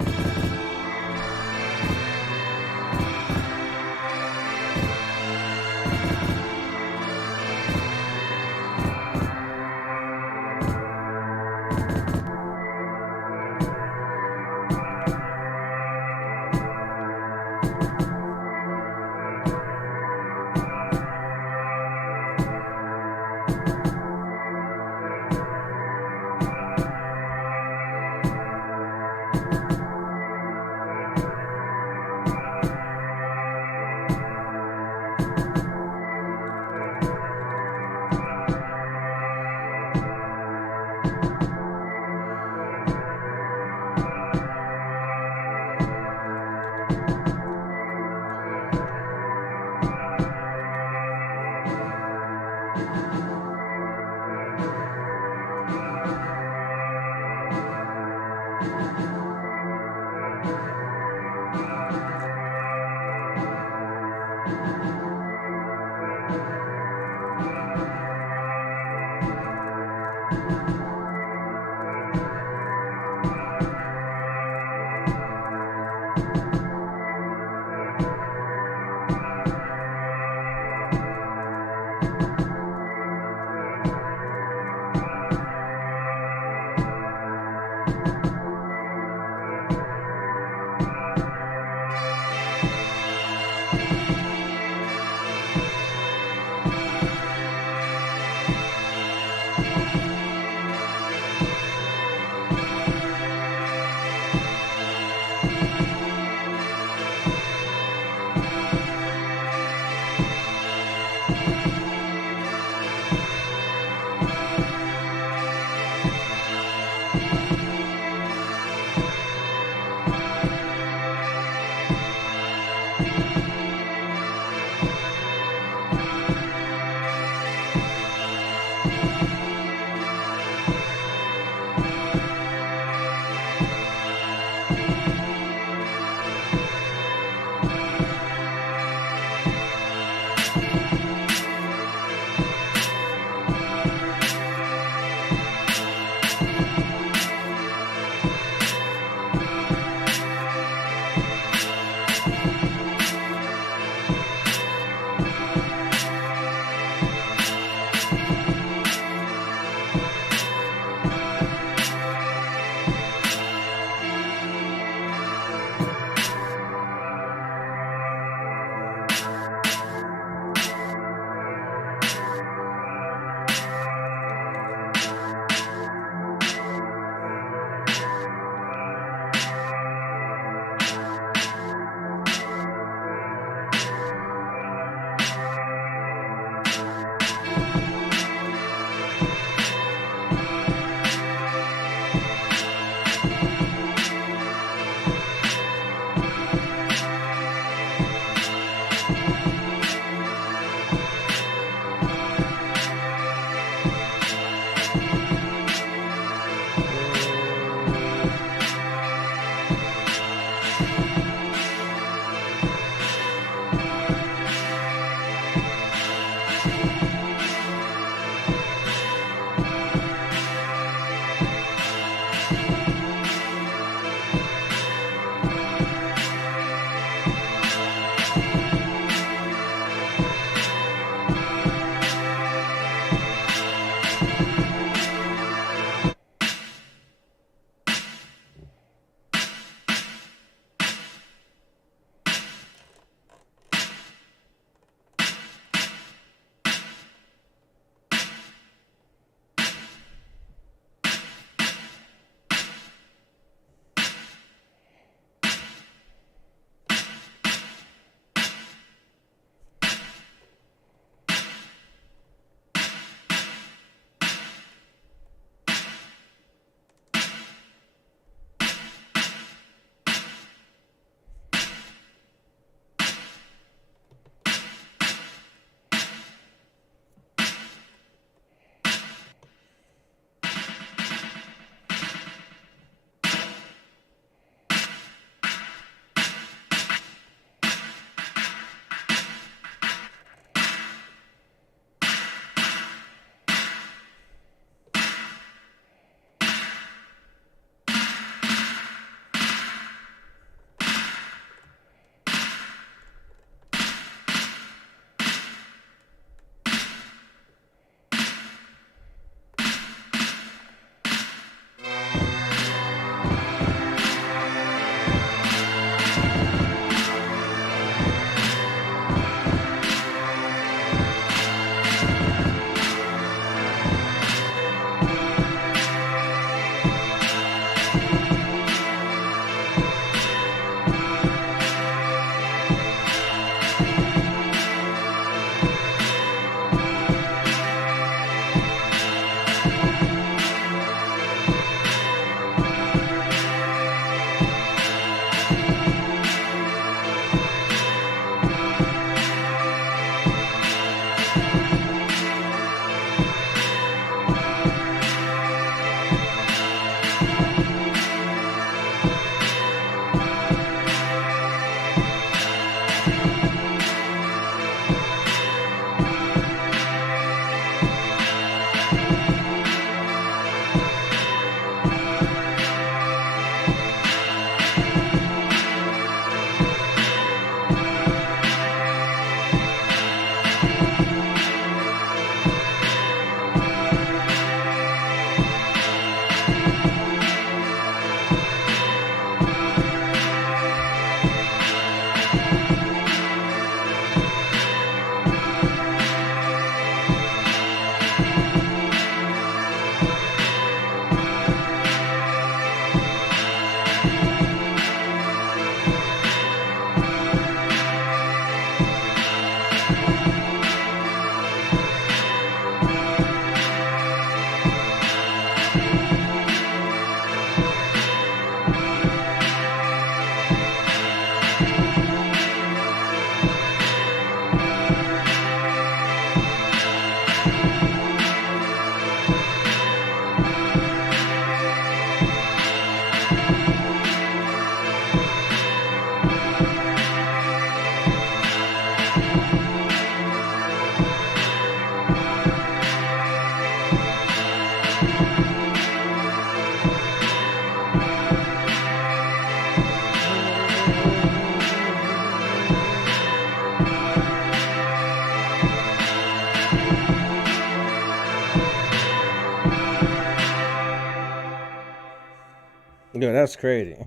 That's crazy.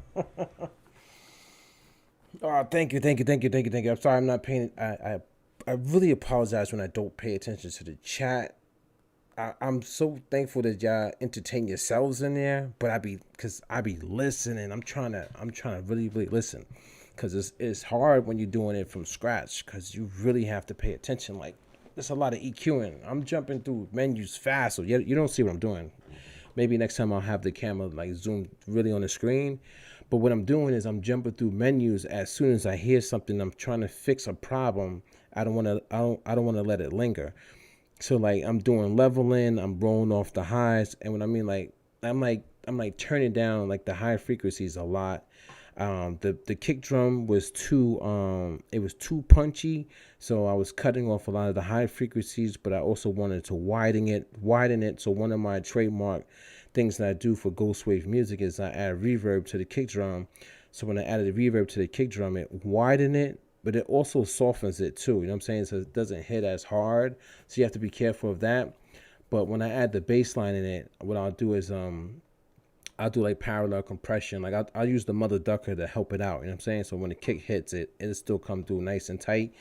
Oh, thank you. I'm sorry, I'm not paying. I really apologize when I don't pay attention to the chat. I'm so thankful that y'all entertain yourselves in there, but cause I be listening. I'm trying to really listen, cause it's hard when you're doing it from scratch, cause you really have to pay attention. Like there's a lot of EQing. I'm jumping through menus fast, so you don't see what I'm doing. Maybe next time I'll have the camera like zoomed really on the screen. But what I'm doing is I'm jumping through menus as soon as I hear something. I'm trying to fix a problem. I don't want to. I don't want to let it linger. So like I'm doing leveling, I'm rolling off the highs, and when I mean I'm like turning down like the high frequencies a lot. The kick drum was it was too punchy, so I was cutting off a lot of the high frequencies, but I also wanted to widen it. So one of my trademark things that I do for Ghost Wave music is I add reverb to the kick drum. So when I added the reverb to the kick drum, it widened it, but it also softens it too. You know what I'm saying? So it doesn't hit as hard. So you have to be careful of that. But when I add the bass line in it, what I'll do is I'll do like parallel compression. Like I'll use the mother ducker to help it out. You know what I'm saying? So when the kick hits it, it'll still come through nice and tight.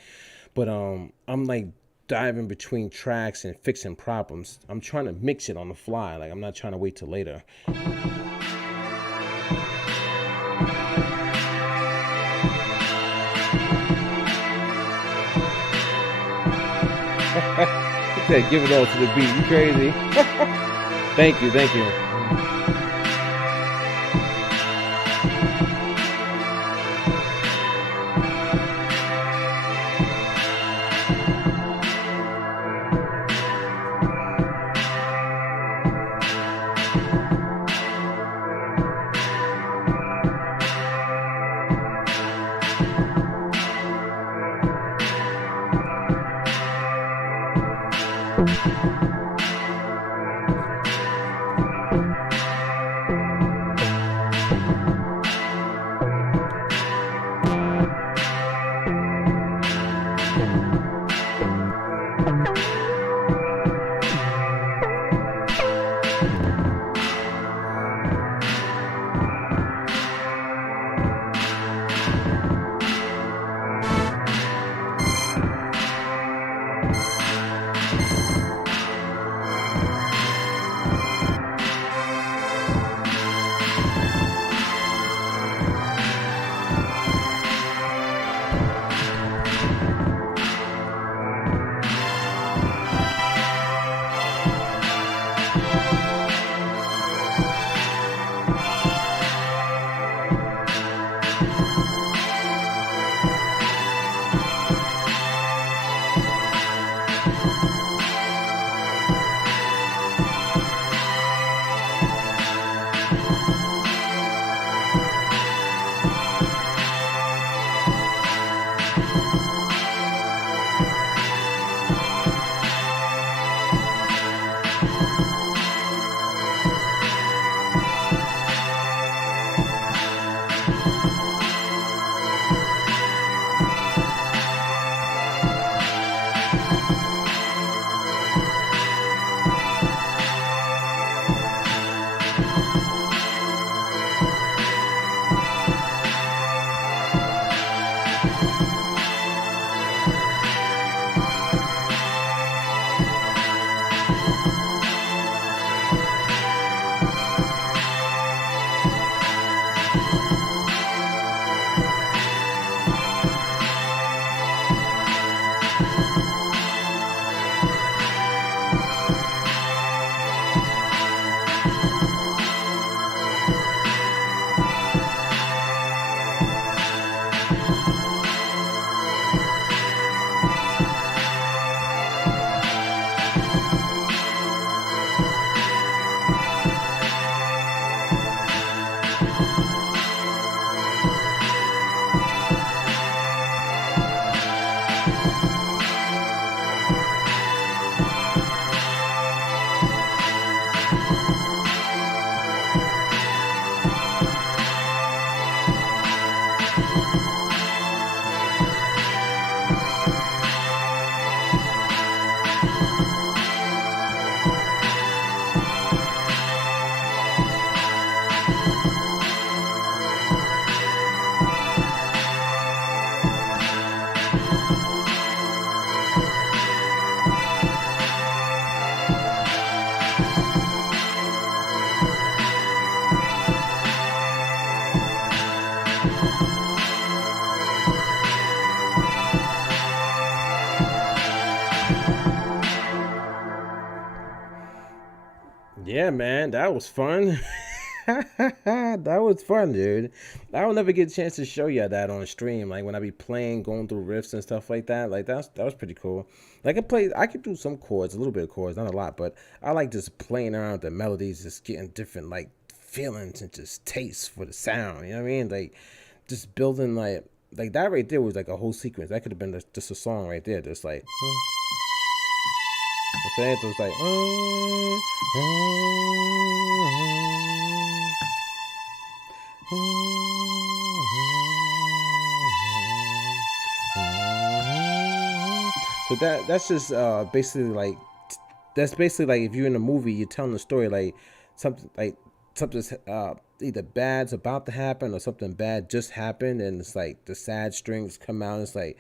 But I'm like diving between tracks and fixing problems. I'm trying to mix it on the fly. Like I'm not trying to wait till later. Okay, give it all to the beat. You crazy? Thank you. Yeah, man, that was fun. That was fun, dude. I don't never get a chance to show you that on stream. Like when I be playing, going through riffs and stuff like that. Like that was pretty cool. Like I could do some chords, a little bit of chords, not a lot, but I like just playing around with the melodies, just getting different like feelings and just tastes for the sound. You know what I mean? Like just building like that right there was like a whole sequence. That could have been just a song right there, just like. I'm saying? So it's like, so that's just basically like if you're in a movie, you're telling the story something's either bad's about to happen or something bad just happened, and it's like the sad strings come out. And it's like.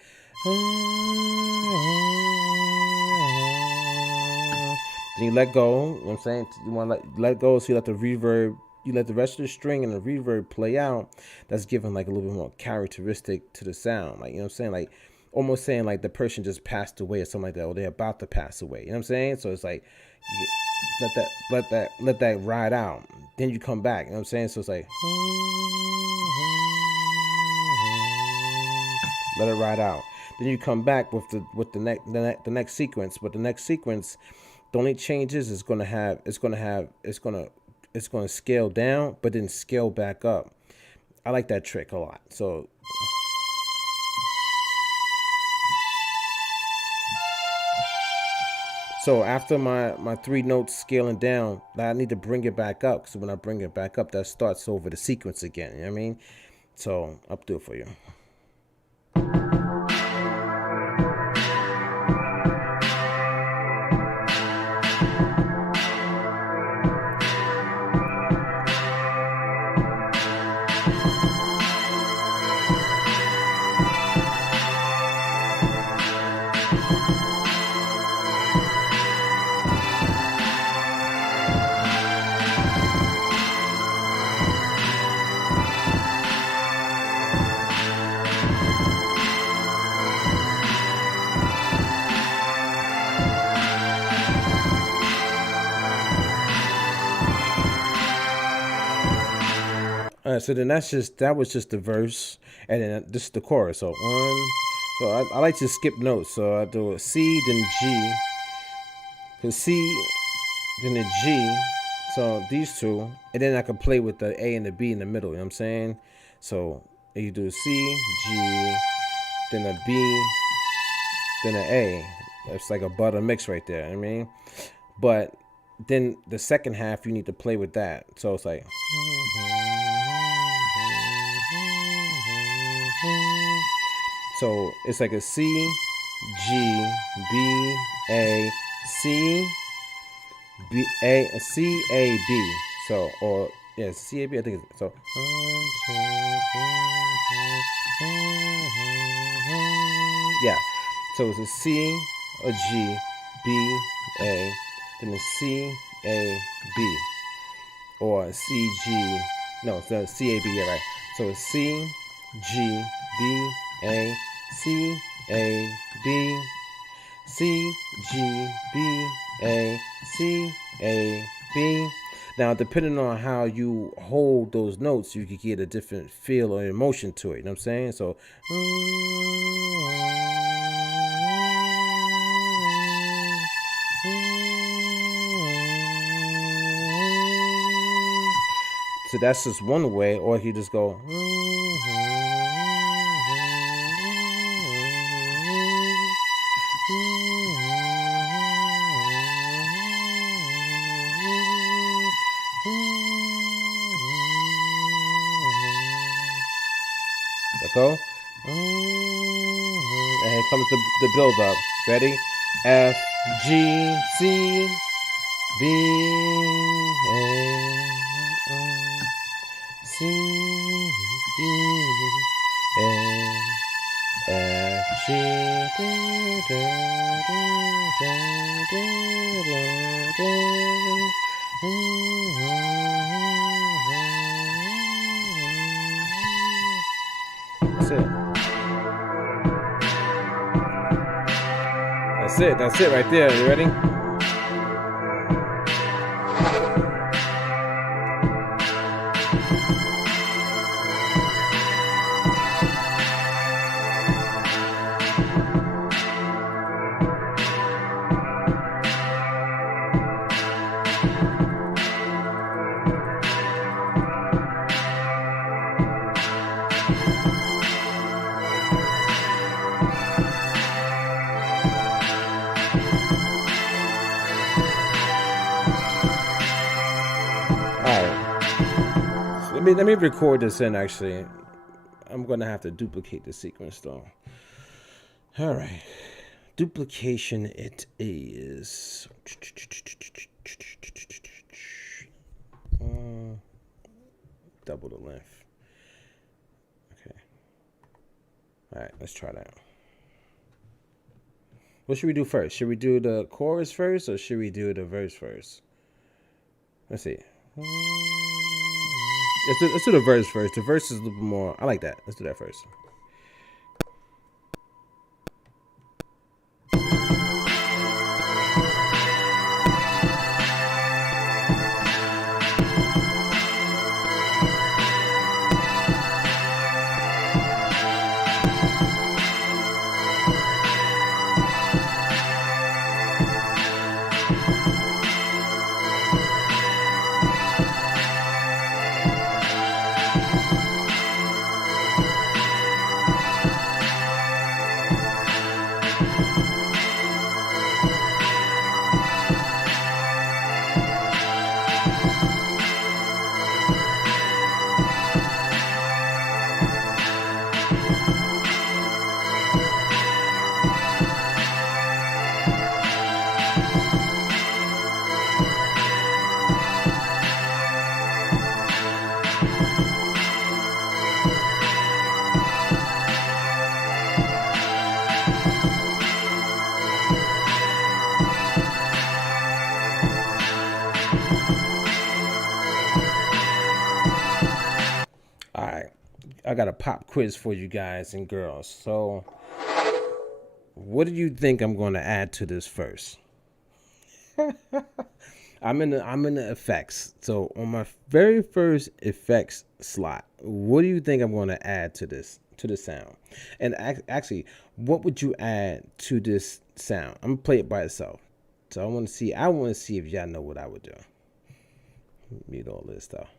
Then you let go. You know what I'm saying? You want to let go, so you let the reverb, you let the rest of the string and the reverb play out. That's giving like a little bit more characteristic to the sound. Like, you know what I'm saying? Like almost saying like the person just passed away or something like that, or they're about to pass away. You know what I'm saying? So it's like let that ride out. Then you come back. You know what I'm saying? So it's like let it ride out. Then you come back with the next sequence. But the next sequence, the only changes is gonna scale down, but then scale back up. I like that trick a lot. So after my 3 notes scaling down, I need to bring it back up. So when I bring it back up, that starts over the sequence again. You know what I mean? So I'll do it for you. All right, so then that was just the verse, and then this is the chorus. So I like to skip notes. So I do a C, then G, the C, then the G. So these two, and then I can play with the A and the B in the middle. You know what I'm saying? So you do a C, G, then a B, then an A. That's like a butter mix right there. You know what I mean, but then the second half you need to play with that. So it's like. So it's like a C, G, B, A, C, B, A, C, A, B. So, or, yeah, C, A, B, I think it's, so. 1, 2, 3, yeah. So it's a C, a G, B, A, then a C, A, B. Or a C, G, no, it's a C, A, B, yeah, right. So it's C, G, B, A, C, A, B, C, G, B, A, C, A, B. Now, depending on how you hold those notes, you could get a different feel or emotion to it. You know what I'm saying? So, so that's just one way, or you just go. Go. And here comes the build up. Ready? F, G, C, B, A, C, B, A, F, G, That's it right there. You ready? Let me record this in. Actually, I'm gonna have to duplicate the sequence though. All right, duplication it is. Double the length. Okay. All right, let's try that. What should we do first? Should we do the chorus first, or should we do the verse first? Let's see. Let's do the verse first. The verse is a little bit more. I like that. Let's do that first. I got a pop quiz for you guys and girls. So, what do you think I'm going to add to this first? I'm in the effects. So on my very first effects slot, what do you think I'm going to add to the sound? And actually, what would you add to this sound? I'm gonna play it by itself. So I want to see if y'all know what I would do. Mute all this stuff.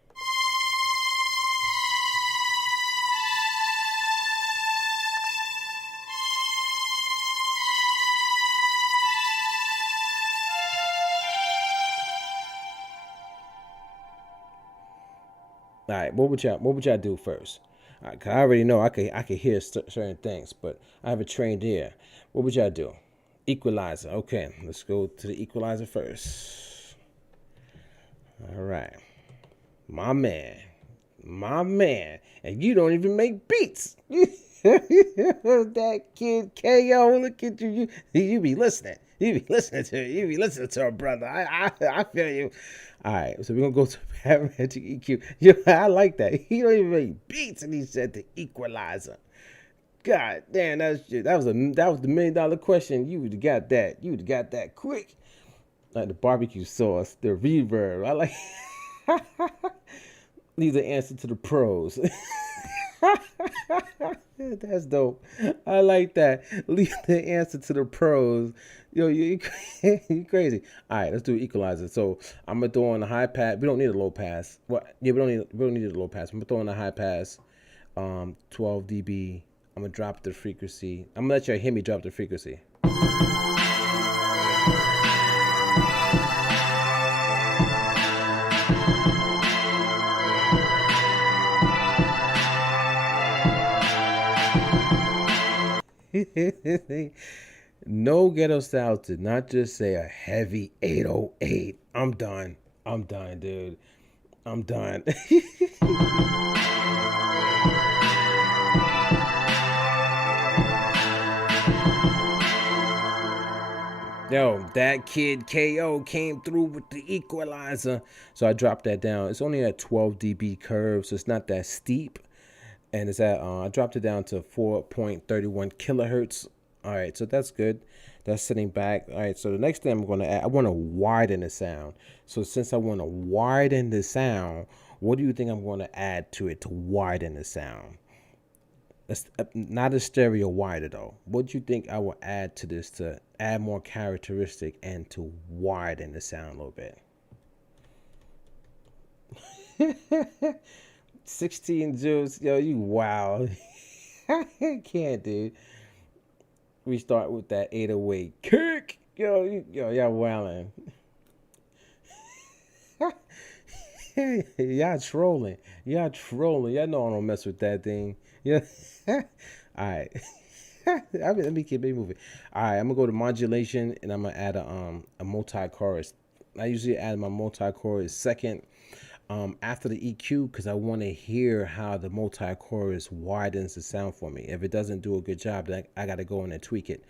All right, what would y'all do first? Cause I already know I could hear certain things, but I have a trained ear. What would y'all do? Equalizer. Okay, let's go to the equalizer first. All right, my man, and you don't even make beats. That kid KO, look at you. You be listening. You be listening to her, brother. I feel you. All right, so we're gonna go to parametric EQ. Yeah, I like that. He don't even make beats, and he said the equalizer. God damn, that was the $1 million question. You would have got that. You would have got that quick. Like the barbecue sauce, the reverb. I like. Leave the answer to the pros. That's dope. I like that. Leave the answer to the pros. Yo, you crazy. All right, let's do equalizer. So I'm gonna throw on the high pass. We don't need a low pass. What? Yeah, we don't need a low pass. I'm gonna throw on the high pass. 12 dB. I'm gonna drop the frequency. I'm gonna let you hear me drop the frequency. No Ghetto Styles did not just say a heavy 808. I'm done, dude. I'm done. Yo, that kid KO came through with the equalizer. So I dropped that down. It's only a 12 dB curve, so it's not that steep. And it's at I dropped it down to 4.31 kilohertz. All right, so that's good. That's sitting back. All right, so the next thing I'm going to add, I want to widen the sound. So since I want to widen the sound, what do you think I'm going to add to it to widen the sound? That's not a stereo wider though. What do you think I will add to this to add more characteristic and to widen the sound a little bit? 16 joules, yo, you wow. Can't, dude. We start with that 808 kick. Yo, y'all wildin'. Y'all trolling. Y'all trolling. Y'all know I don't mess with that thing. Yeah. All right. Let me keep it moving. All right, I'm gonna go to modulation and I'm gonna add a multi chorus. I usually add my multi chorus second after the EQ because I want to hear how the multi chorus widens the sound for me. If it doesn't do a good job, then I got to go in and tweak it.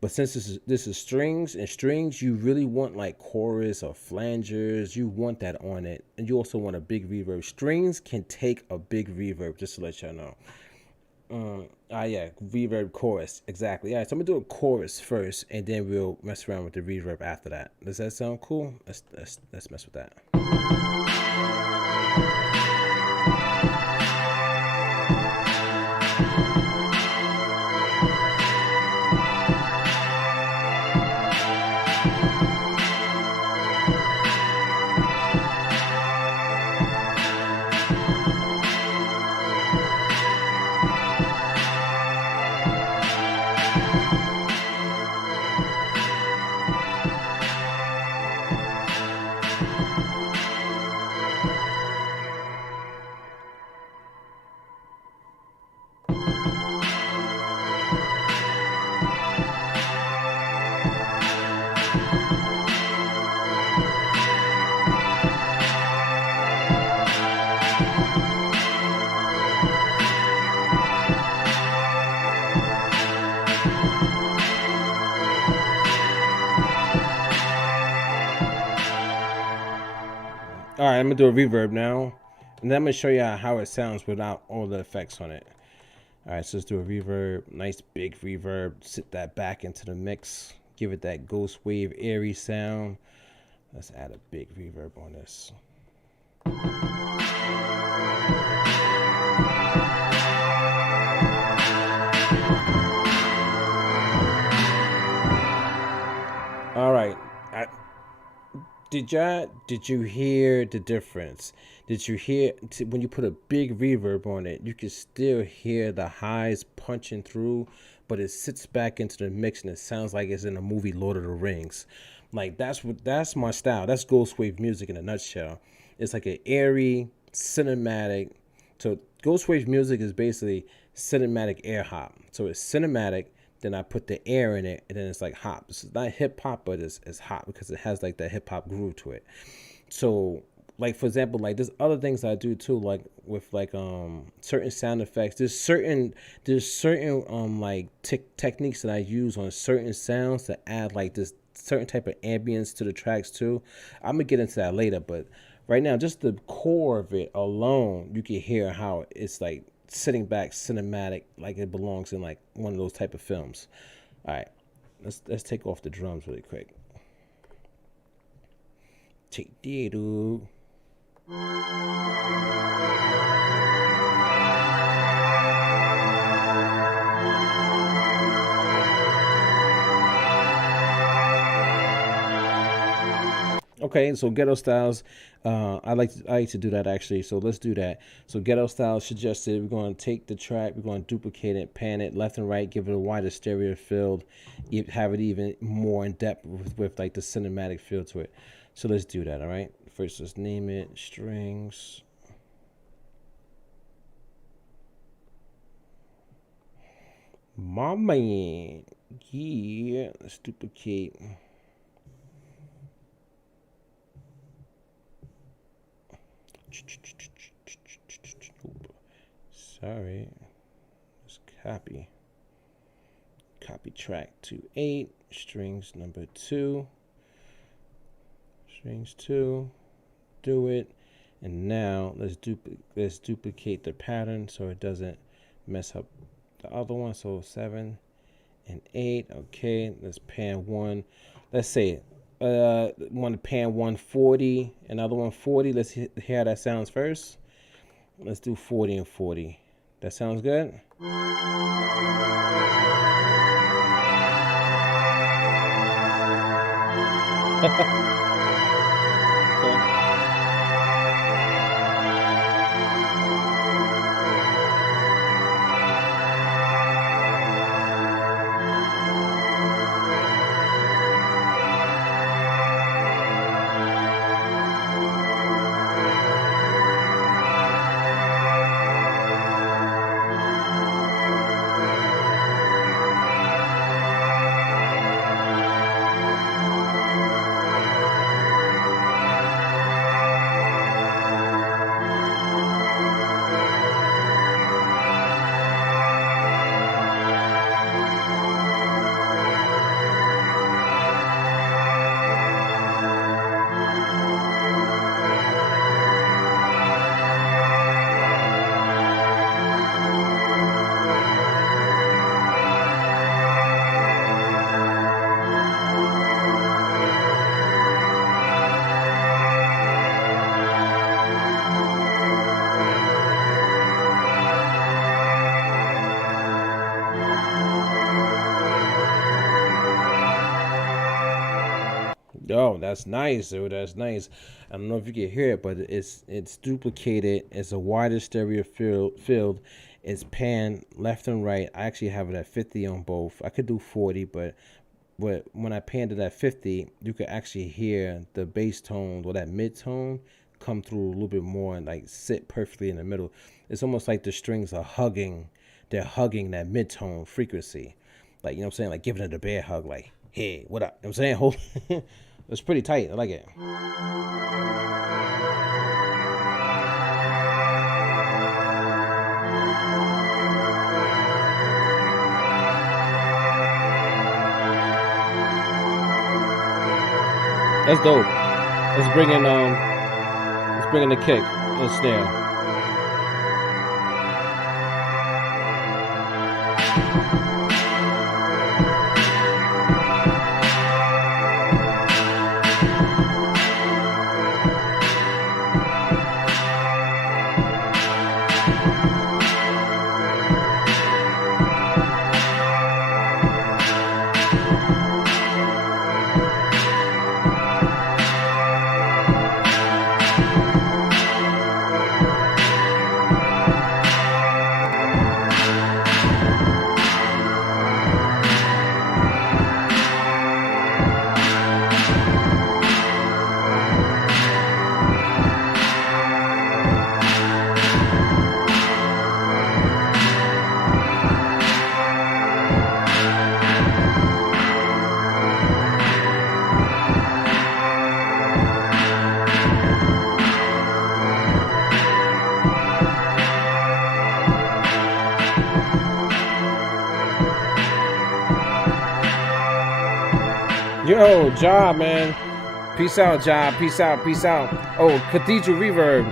But since this is strings and strings, you really want like chorus or flangers. You want that on it, and you also want a big reverb. Strings can take a big reverb, just to let y'all know. Yeah, reverb chorus exactly. All right, so I'm gonna do a chorus first, and then we'll mess around with the reverb after that. Does that sound cool? Let's mess with that. All right, I'm gonna do a reverb now, and then I'm gonna show you how it sounds without all the effects on it. All right, so let's do a reverb, nice big reverb. Sit that back into the mix, give it that Ghost Wave airy sound. Let's add a big reverb on this. All right. Did you hear the difference? Did you hear when you put a big reverb on it, you can still hear the highs punching through, but it sits back into the mix and it sounds like it's in a movie Lord of the Rings. Like that's my style. That's Ghost Wave music in a nutshell. It's like an airy, cinematic. So Ghost Wave music is basically cinematic air hop. So it's cinematic, then I put the air in it, and then it's like hop. It's not hip hop, but it's hop because it has like that hip hop groove to it. So, like for example, like there's other things I do too, like with like certain sound effects. There's certain like techniques that I use on certain sounds to add like this certain type of ambience to the tracks too. I'm gonna get into that later, but right now, just the core of it alone, you can hear how it's like sitting back cinematic, like it belongs in like one of those type of films. All right, let's take off the drums really quick. Take the dude. Okay, so ghetto styles, I like to do that actually. So let's do that. So ghetto styles suggested. We're going to take the track, we're going to duplicate it, pan it left and right, give it a wider stereo field, have it even more in depth with like the cinematic feel to it. So let's do that. All right. First, let's name it strings. My man, yeah. Let's duplicate. Sorry. Let's copy track to 8, strings number 2, strings 2, do it, and now let's duplicate the pattern so it doesn't mess up the other one. So 7 and 8. Okay, let's pan one. Let's say want to pan 140, another 140. Let's hear how that sounds first. Let's do 40 and 40. That sounds good. Oh, that's nice, dude. That's nice. I don't know if you can hear it, but it's duplicated. It's a wider stereo field. It's pan left and right. I actually have it at 50 on both. I could do 40, but when I panned it at 50, you could actually hear the bass tone or that mid tone come through a little bit more and like sit perfectly in the middle. It's almost like the strings are hugging. They're hugging that mid tone frequency. Like, you know what I'm saying? Like giving it a bear hug, like, hey, what up? You know what I'm saying? Hold. It's pretty tight. I like it. That's dope. Let's bring in the kick and snare. Yo, Ja, man. Peace out, Ja. Peace out, peace out. Oh, Cathedral Reverb.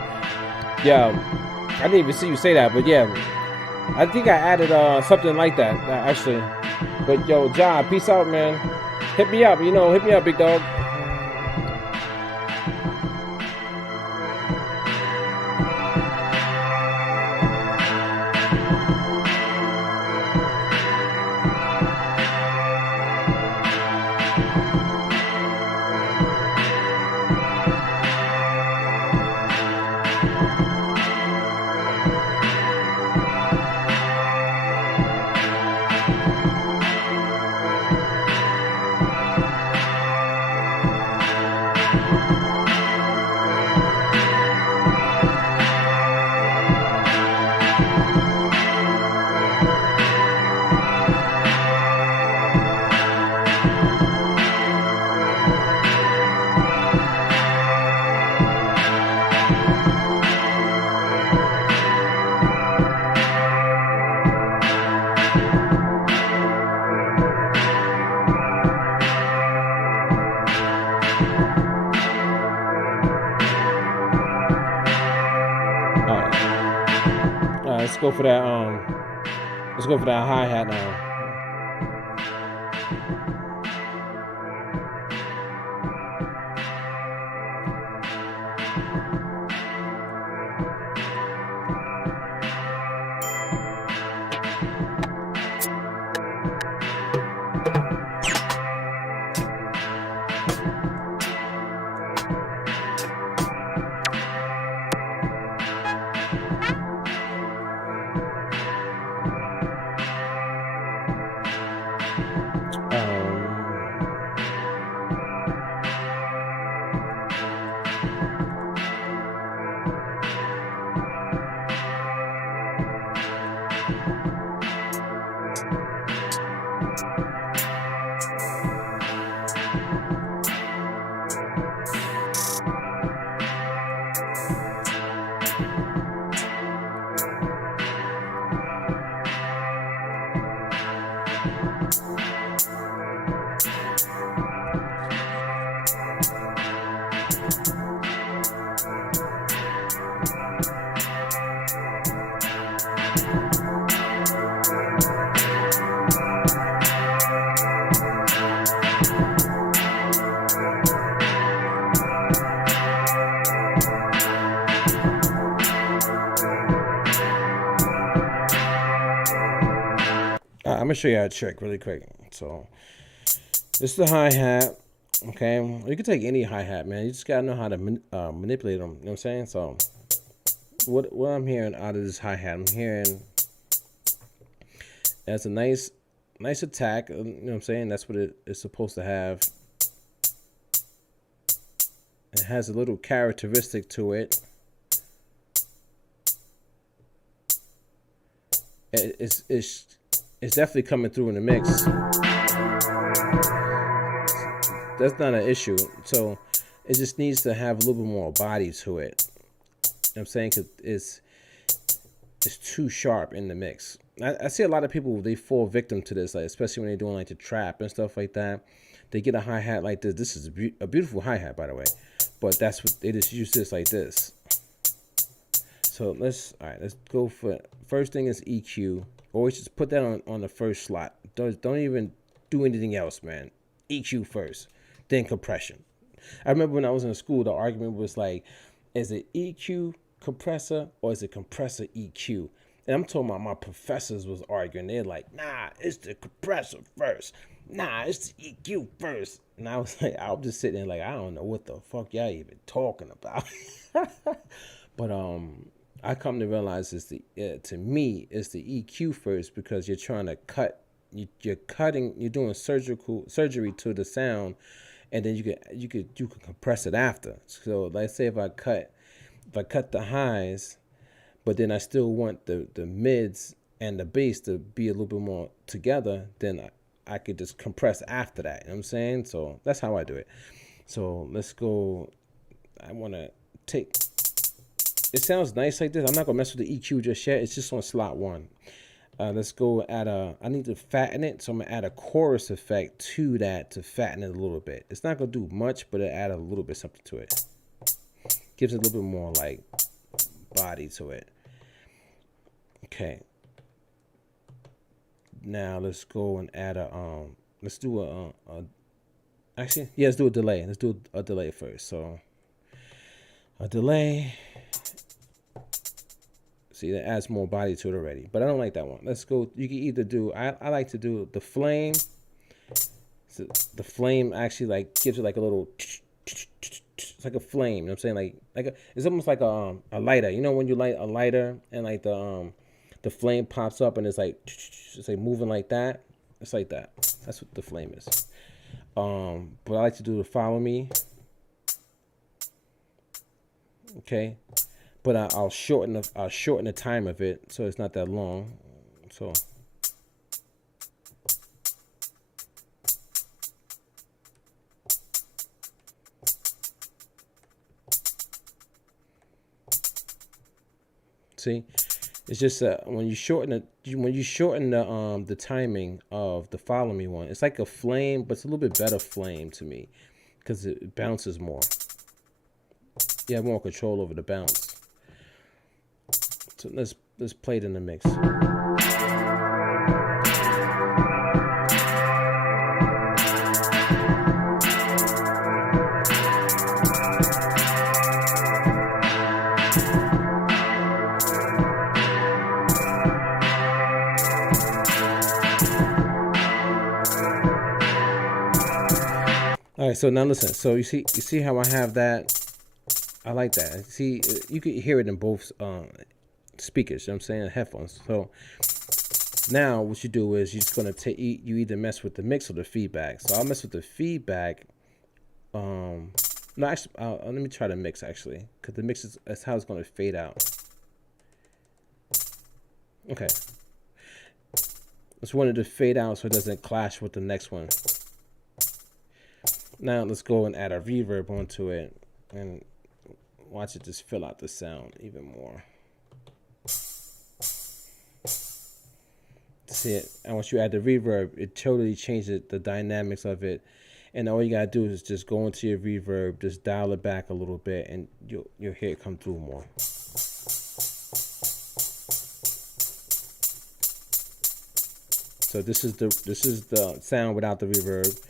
Yeah, I didn't even see you say that, but yeah. I think I added something like that, actually. But yo, Ja, peace out, man. Hit me up, hit me up, big dog. Let's go for that. Let's go for that hi-hat now. I'm gonna show you how to trick really quick. So this is the hi-hat. Okay, you can take any hi-hat, man. You just gotta know how to manipulate them. You know what I'm saying? So what I'm hearing out of this hi-hat, I'm hearing that's a nice attack. You know what I'm saying? That's what it's supposed to have. It has a little characteristic to it. It's definitely coming through in the mix. That's not an issue. So it just needs to have a little bit more body to it. You know what I'm saying? Cause it's too sharp in the mix. I see a lot of people, they fall victim to this, like especially when they're doing like the trap and stuff like that. They get a hi-hat like this. This is a beautiful hi-hat, by the way, but that's what they just use this like this. So let's go for, first thing is EQ. Always just put that on the first slot. Don't even do anything else, man. EQ first, then compression. I remember when I was in school, the argument was like, is it EQ compressor or is it compressor EQ? And I'm talking about my professors was arguing. They're like, nah, it's the compressor first. Nah, it's the EQ first. And I was like, I was just sitting there like, I don't know what the fuck y'all even talking about. But I come to realize to me it's the EQ first, because you're trying to cut. You're doing surgery to the sound, and then you could compress it after. So let's say if I cut the highs, but then I still want the mids and the bass to be a little bit more together, then I could just compress after that. You know what I'm saying? So that's how I do it. So let's go. I want to take, it sounds nice like this. I'm not going to mess with the EQ just yet. It's just on slot 1. Let's go add I need to fatten it. So I'm going to add a chorus effect to that to fatten it a little bit. It's not going to do much, but it add a little bit something to it. Gives it a little bit more like body to it. Okay. Now let's go and add let's do actually, yeah, let's do a delay. Let's do a delay first. So a delay. See, that adds more body to it already, but I don't like that one. Let's go. You can either do, I like to do the flame. So the flame actually like gives it like a little, it's like a flame. You know what I'm saying? It's almost like a lighter. You know when you light a lighter and like the flame pops up and it's like moving like that. It's like that. That's what the flame is. But I like to do the follow me. Okay. But I'll shorten the time of it so it's not that long. So see, it's just when you shorten the timing of the follow me one, it's like a flame, but it's a little bit better flame to me because it bounces more. You have more control over the bounce. So let's play it in the mix. All right, so now listen. So you see how I have that? I like that. See, you can hear it in both speakers. You know what I'm saying? Headphones. So now what you do is you're just gonna you either mess with the mix or the feedback. So I'll mess with the feedback. No, actually, let me try the mix actually, because the mix is how it's gonna fade out. Okay. Just wanted to fade out so it doesn't clash with the next one. Now let's go and add a reverb onto it and watch it just fill out the sound even more. See it? And once you add the reverb, it totally changes the dynamics of it. And all you gotta do is just go into your reverb, just dial it back a little bit, and you'll hear it come through more. So this is the sound without the reverb.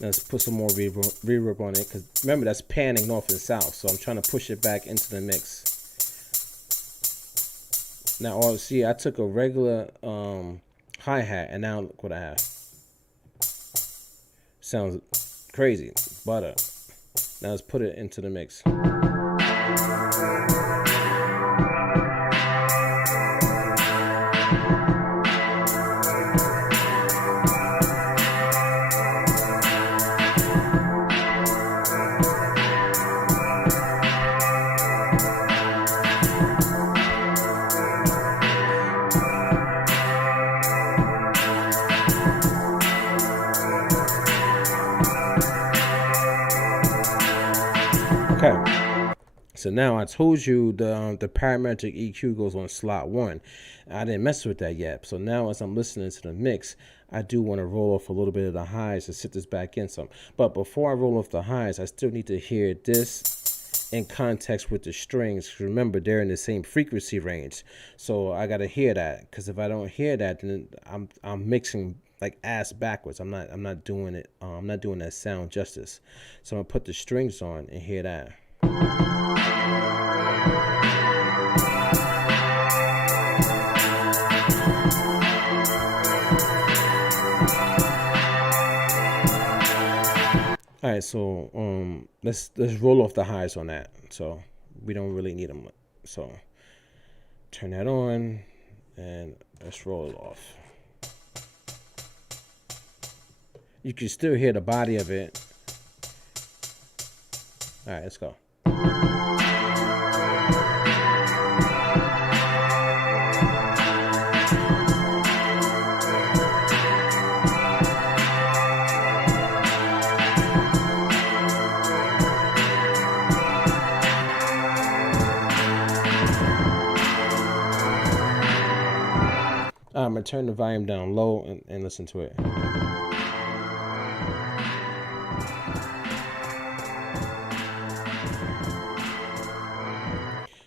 Let's put some more reverb on it, because remember that's panning north and south. So I'm trying to push it back into the mix. Now, see, I took a regular hi-hat, and now look what I have. Sounds Crazy. Butter. Now let's put it into the mix. Okay. So now I told you the parametric EQ goes on slot 1. I didn't mess with that yet. So now as I'm listening to the mix, I do want to roll off a little bit of the highs to sit this back in some. But before I roll off the highs, I still need to hear this in context with the strings. Remember, they're in the same frequency range. So I got to hear that, because if I don't hear that, then I'm mixing like ass backwards. I'm not doing it. I'm not doing that sound justice. So I'm gonna put the strings on and hear that. All right, so let's roll off the highs on that. So we don't really need them. So turn that on and let's roll it off. You can still hear the body of it. All right, let's go. I'm going to turn the volume down low and listen to it.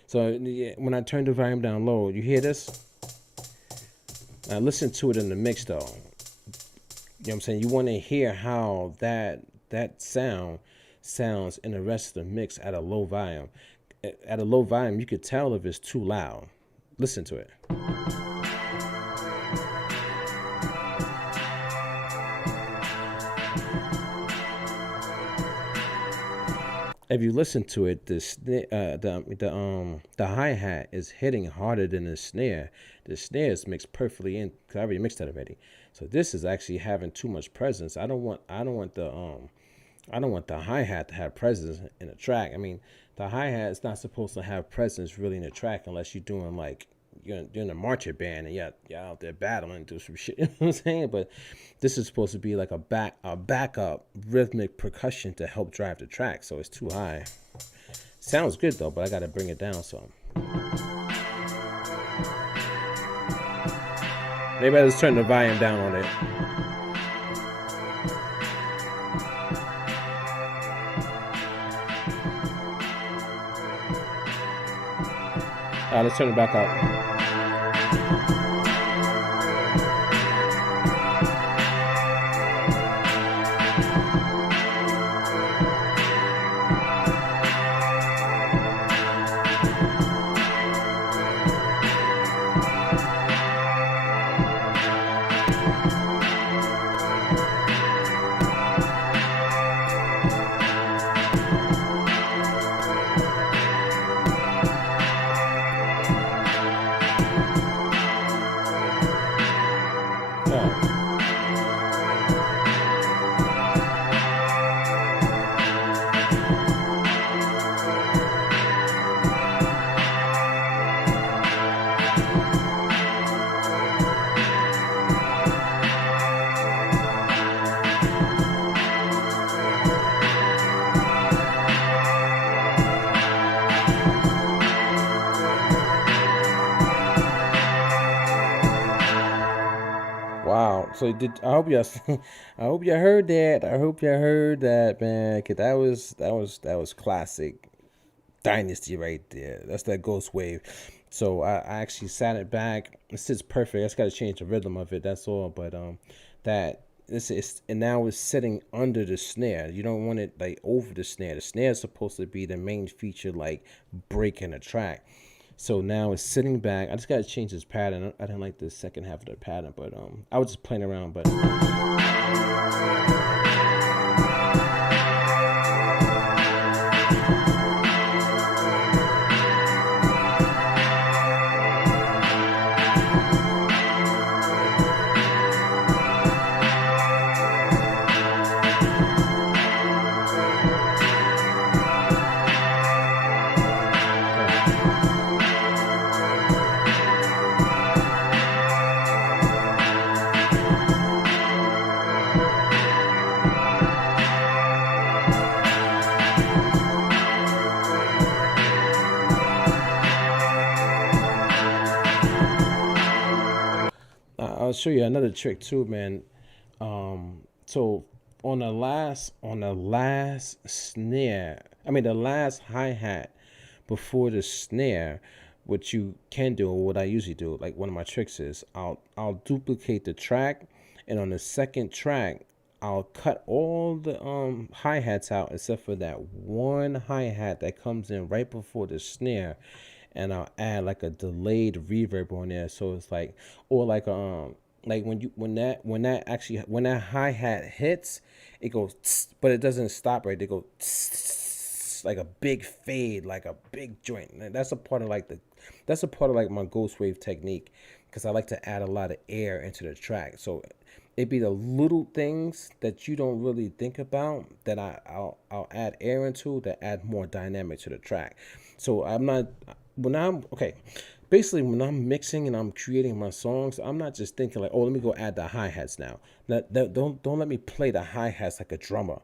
So when I turn the volume down low, you hear this? Now listen to it in the mix though. You know what I'm saying? You want to hear how that sound sounds in the rest of the mix at a low volume. At a low volume, you could tell if it's too loud. Listen to it. If you listen to it, the hi-hat is hitting harder than the snare. The snare is mixed perfectly in, because I already mixed that already. So this is actually having too much presence. I don't want the hi-hat to have presence in a track. I mean, the hi-hat is not supposed to have presence really in a track unless you're doing like you're in a marching band and you're out there battling and do some shit. You know what I'm saying? But this is supposed to be like a backup rhythmic percussion to help drive the track. So it's too high. Sounds good though, but I gotta bring it down some. Maybe I just turn the volume down on it. Let's turn it back up. Wow. So I hope you heard that. I hope you heard that, man. 'Cause that was classic Dynasty right there. That's that Ghost Wav. So I actually sat it back. It sits perfect. I just gotta change the rhythm of it. That's all. But that this is, and now it's sitting under the snare. You don't want it like over the snare. The snare is supposed to be the main feature, like breaking a track. So now it's sitting back. I just gotta change this pattern. I didn't like the second half of the pattern, but I was just playing around. But show you another trick too, man. So on the last snare, I mean the last hi hat before the snare, what you can do, or what I usually do, like one of my tricks is I'll duplicate the track, and on the second track I'll cut all the hi hats out except for that one hi hat that comes in right before the snare, and I'll add like a delayed reverb on there, so it's like, or like when that hi hat hits, it goes tss, but it doesn't stop right. They go tss, like a big fade, like a big joint. And that's a part of like my Ghost Wave technique, because I like to add a lot of air into the track. So it be the little things that you don't really think about that I'll add air into, that add more dynamic to the track. So I'm not, when I'm okay, basically when I'm mixing and I'm creating my songs, I'm not just thinking like, oh, let me go add the hi-hats now. Don't let me play the hi-hats like a drummer.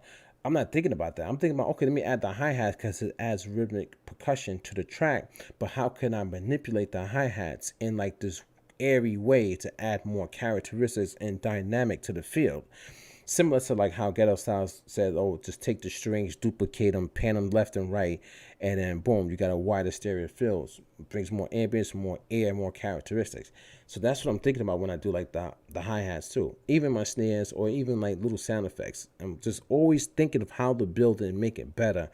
I'm not thinking about that. I'm thinking about, okay, let me add the hi-hats because it adds rhythmic percussion to the track, but how can I manipulate the hi-hats in like this airy way to add more characteristics and dynamic to the field? Similar to like how Ghetto Styles said, oh, just take the strings, duplicate them, pan them left and right, and then boom, you got a wider stereo field. It brings more ambience, more air, more characteristics. So that's what I'm thinking about when I do like the hi-hats too. Even my snares, or even like little sound effects. I'm just always thinking of how to build it and make it better.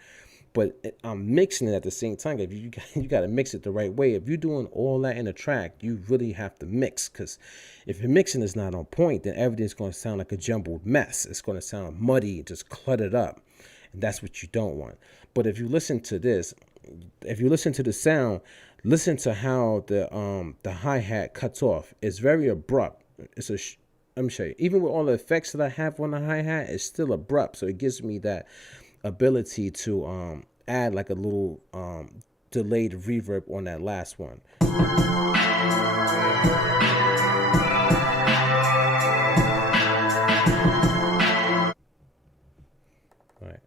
But I'm mixing it at the same time. If you got to mix it the right way. If you're doing all that in a track, you really have to mix. Because if your mixing is not on point, then everything's going to sound like a jumbled mess. It's going to sound muddy, just cluttered up. And that's what you don't want. But if you listen to this, if you listen to the sound, listen to how the hi-hat cuts off. It's very abrupt. Let me show you. Even with all the effects that I have on the hi-hat, it's still abrupt. So it gives me that ability to add like a little delayed reverb on that last one. All right.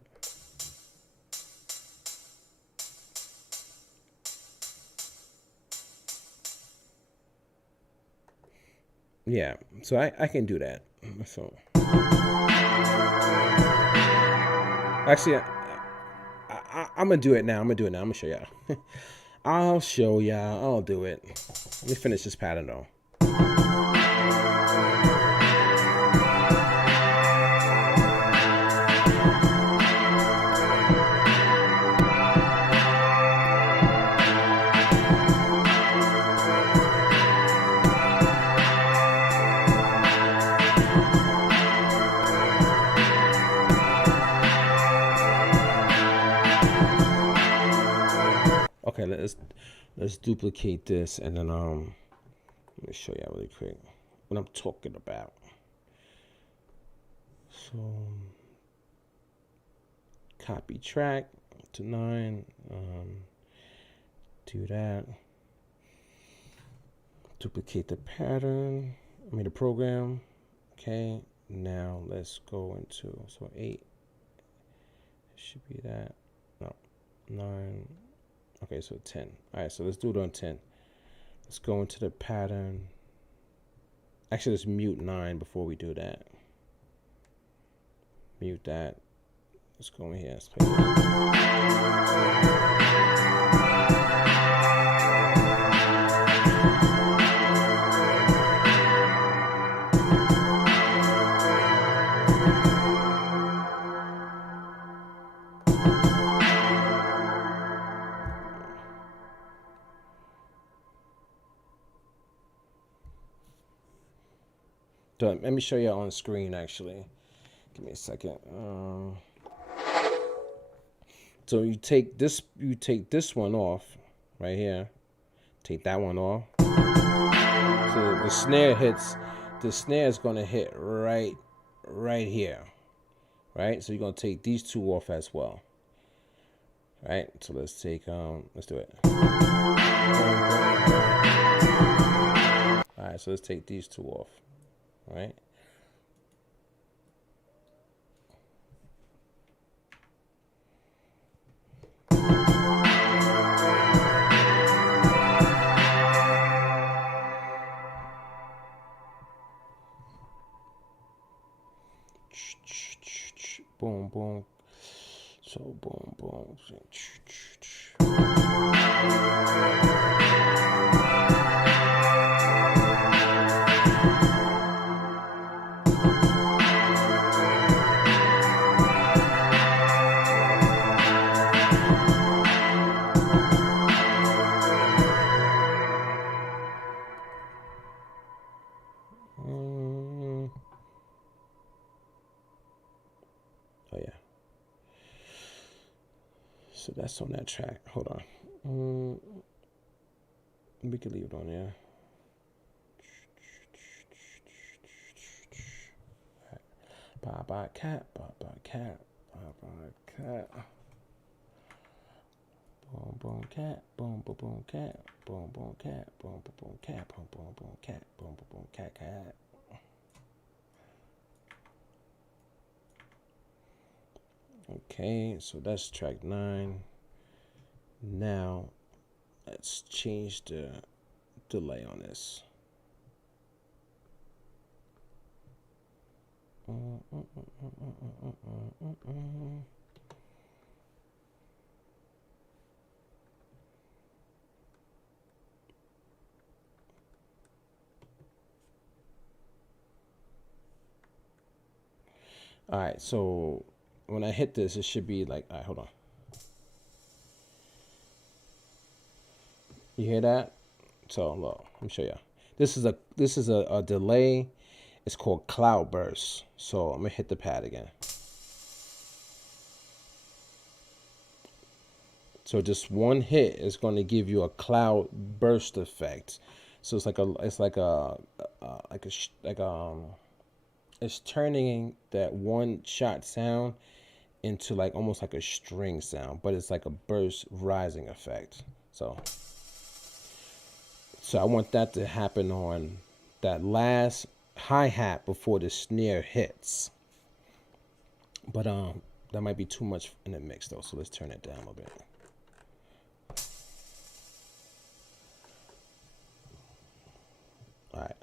Yeah, so I can do that. So actually, I'm gonna do it now. I'm gonna show y'all. I'll show y'all. I'll do it. Let me finish this pattern though. Okay, let's duplicate this, and then let me show y'all really quick what I'm talking about. So copy track to 9, do that, duplicate the pattern, the program. Okay, now let's go into, so 8 should be that, no, 9. Okay, so 10. All right, so let's do it on 10. Let's go into the pattern. Actually, let's mute 9 before we do that. Mute that. Let's go in here. Let's play let me show you on screen actually. Give me a second. So you take this one off right here. Take that one off. So the snare is gonna hit right here. Right? So you're gonna take these two off as well. Right? So let's take let's do it. Alright, so let's take these two off. Right? Boom, boom. So boom, boom. Oh yeah. So that's on that track. Hold on. We could leave it on there. Bye bye cat. Bye bye cat. Bye bye cat. Boom boom cat. Boom boom boom cat. Boom boom cat. Boom boom boom cat. Boom boom boom cat. Boom boom boom cat cat. Okay, so that's track 9. Now, let's change the delay on this. All right, so when I hit this, it should be like, all right, hold on. You hear that? So look, let me show you. This is a delay. It's called cloud burst. So I'm gonna hit the pad again. So just one hit is going to give you a cloud burst effect. So it's it's turning that one shot sound into like almost like a string sound, but it's like a burst rising effect. So I want that to happen on that last hi-hat before the snare hits. But that might be too much in the mix though, so let's turn it down a little bit. All right.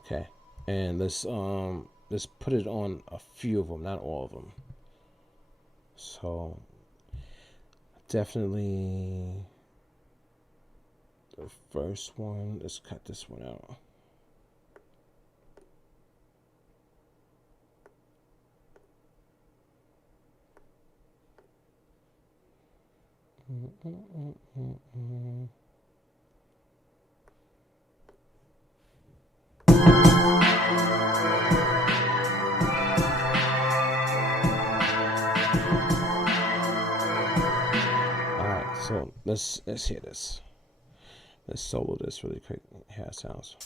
Okay, and let's put it on a few of them, not all of them. So definitely the first one. Let's cut this one out. Alright, so let's hear this. Let's solo this really quick. How it sounds.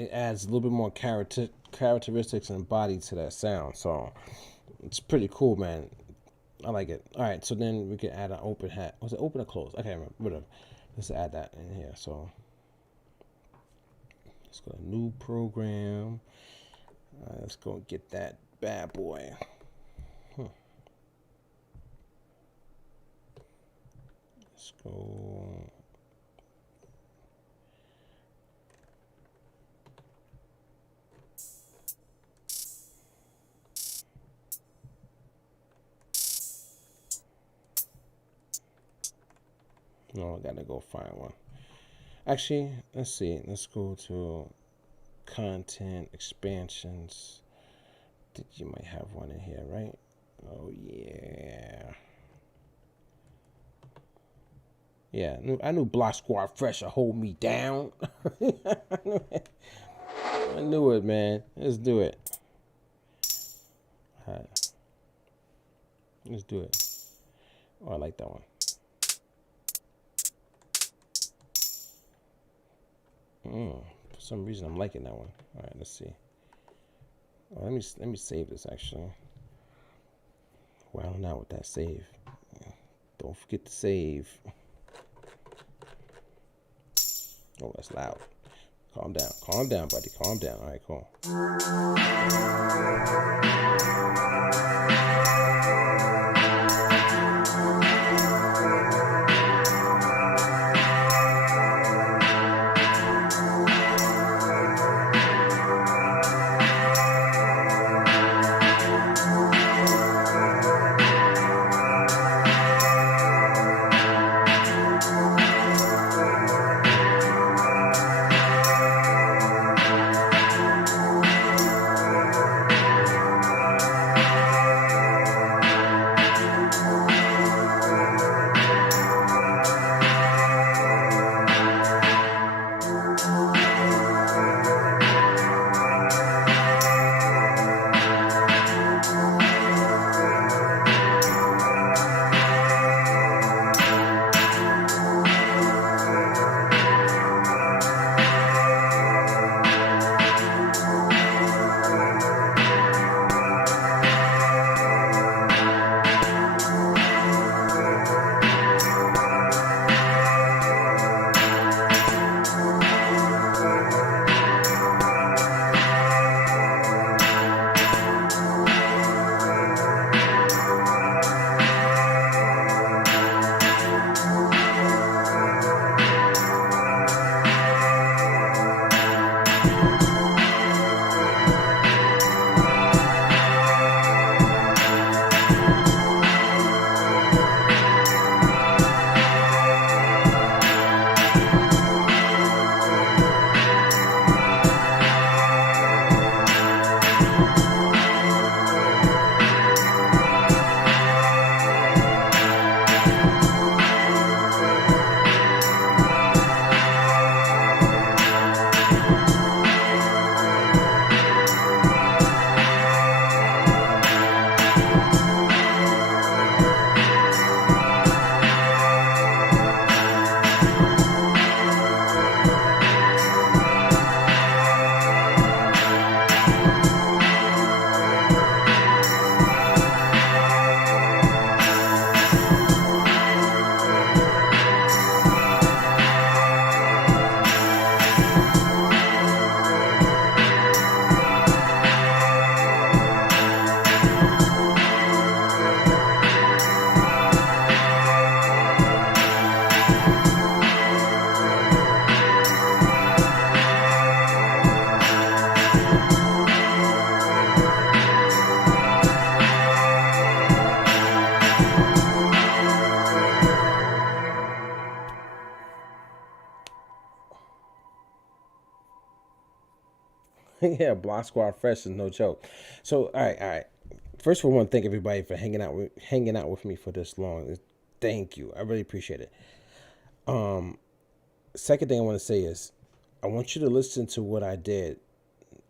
it adds a little bit more characteristics and body to that sound. So it's pretty cool, man. I like it. All right, so then we can add an open hat. Was it open or closed? I can't remember. Whatever. Let's add that in here. So let's go to new program. Let's go get that bad boy. Let's go. No, I gotta go find one. Actually, let's see. Let's go to content expansions. I think you might have one in here, right? Oh yeah. Yeah, I knew Block Squad Fresh would hold me down. I knew it, man. Let's do it. All right. Let's do it. Oh, I like that one. For some reason, I'm liking that one. All right, let's see. Oh, let me save this actually. Well, now with that save, don't forget to save. Oh, that's loud. Calm down, buddy. Calm down. All right, cool. Yeah, Block Squad Fresh is no joke. So, all right. First of all, I want to thank everybody for hanging out with me for this long. Thank you. I really appreciate it. Second thing I want to say is, I want you to listen to what I did.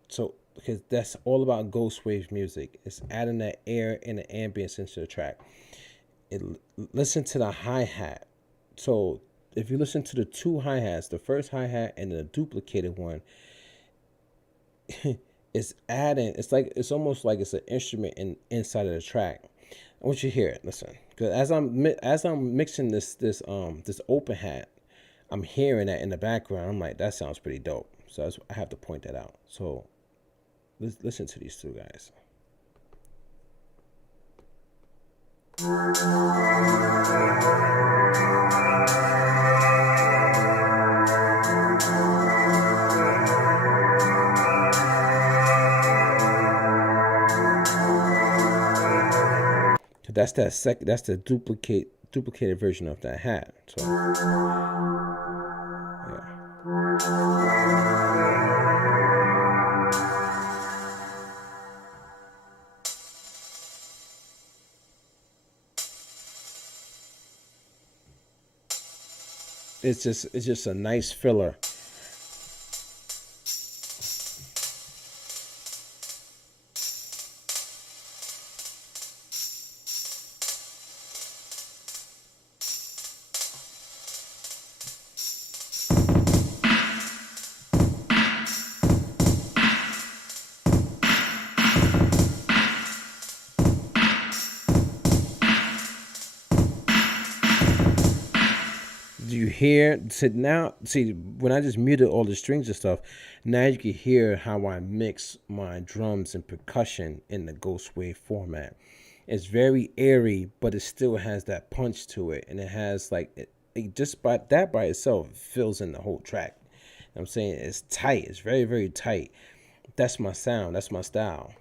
So, because that's all about Ghost Wave music. It's adding that air and the ambience into the track. Listen to the hi-hat. So, if you listen to the two hi-hats, the first hi-hat and the duplicated one, it's adding. It's like it's almost like it's an instrument inside of the track. I want you to hear it. Listen, because as I'm mixing this open hat, I'm hearing that in the background. I'm like, that sounds pretty dope. So I have to point that out. So listen to these two guys. That's that's the duplicated version of that hat. So yeah. It's just a nice filler. Do you hear? See, when I just muted all the strings and stuff, now you can hear how I mix my drums and percussion in the Ghost Wave format. It's very airy, but it still has that punch to it, and it has like just by itself fills in the whole track. I'm saying it's tight. It's very, very tight. That's my sound. That's my style.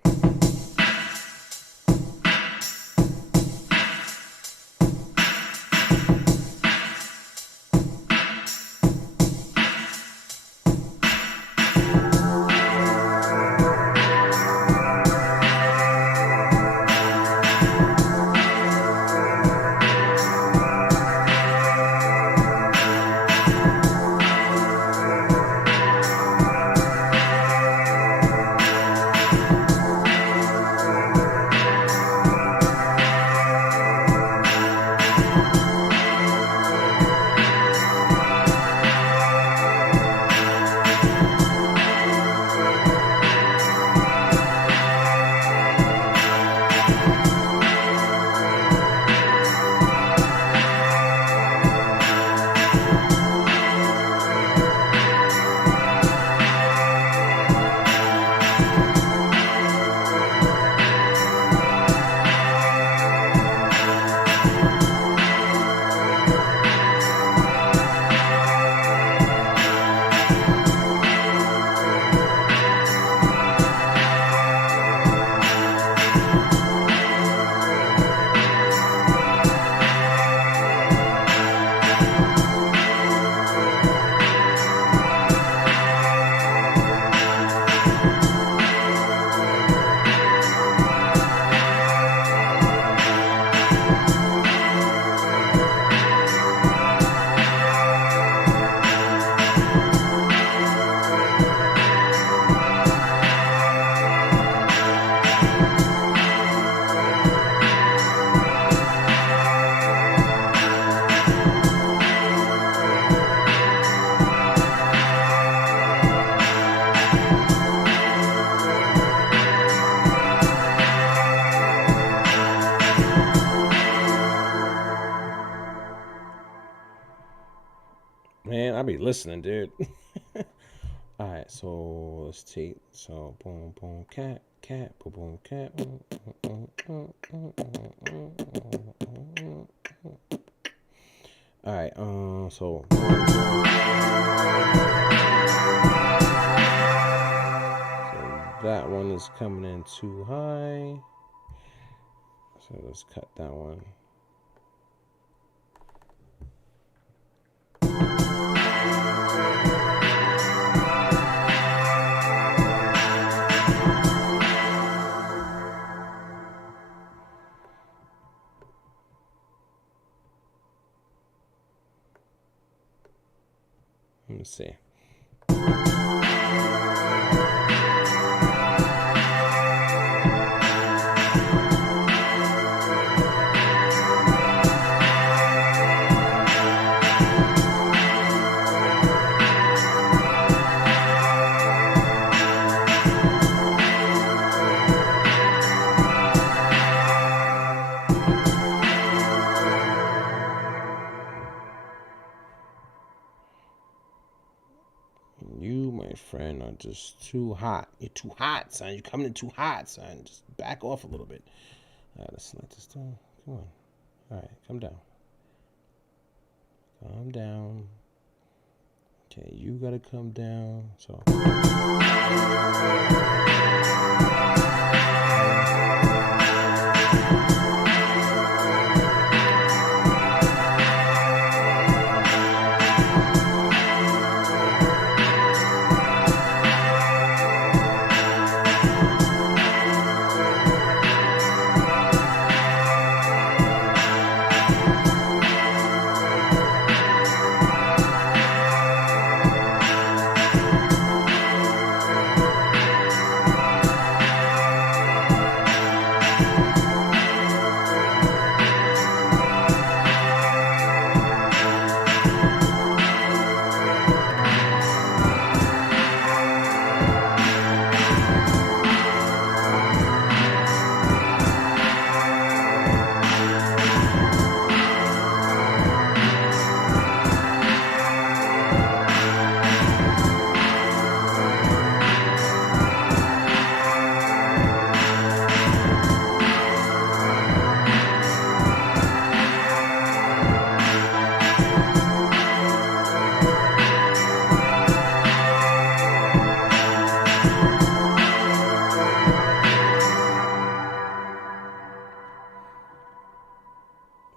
Man, I be listening, dude. All right, so let's take boom boom cat boom boom cat. All right, so that one is coming in too high. So let's cut that one. Let me see. just too hot. You're too hot, son. You're coming in too hot, son. Just back off a little bit. All right, let's let this down. Come on. All right, come down. Calm down. Okay, you gotta come down. So.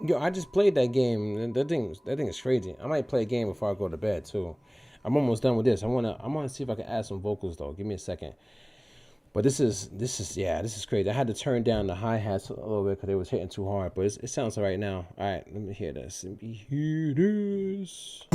Yo, I just played that game, and that thing is crazy. I might play a game before I go to bed too. I'm almost done with this. I wanna see if I can add some vocals though. Give me a second. But this is crazy. I had to turn down the hi-hats a little bit because it was hitting too hard. But it sounds all right now. All right, let me hear this. Let me hear this.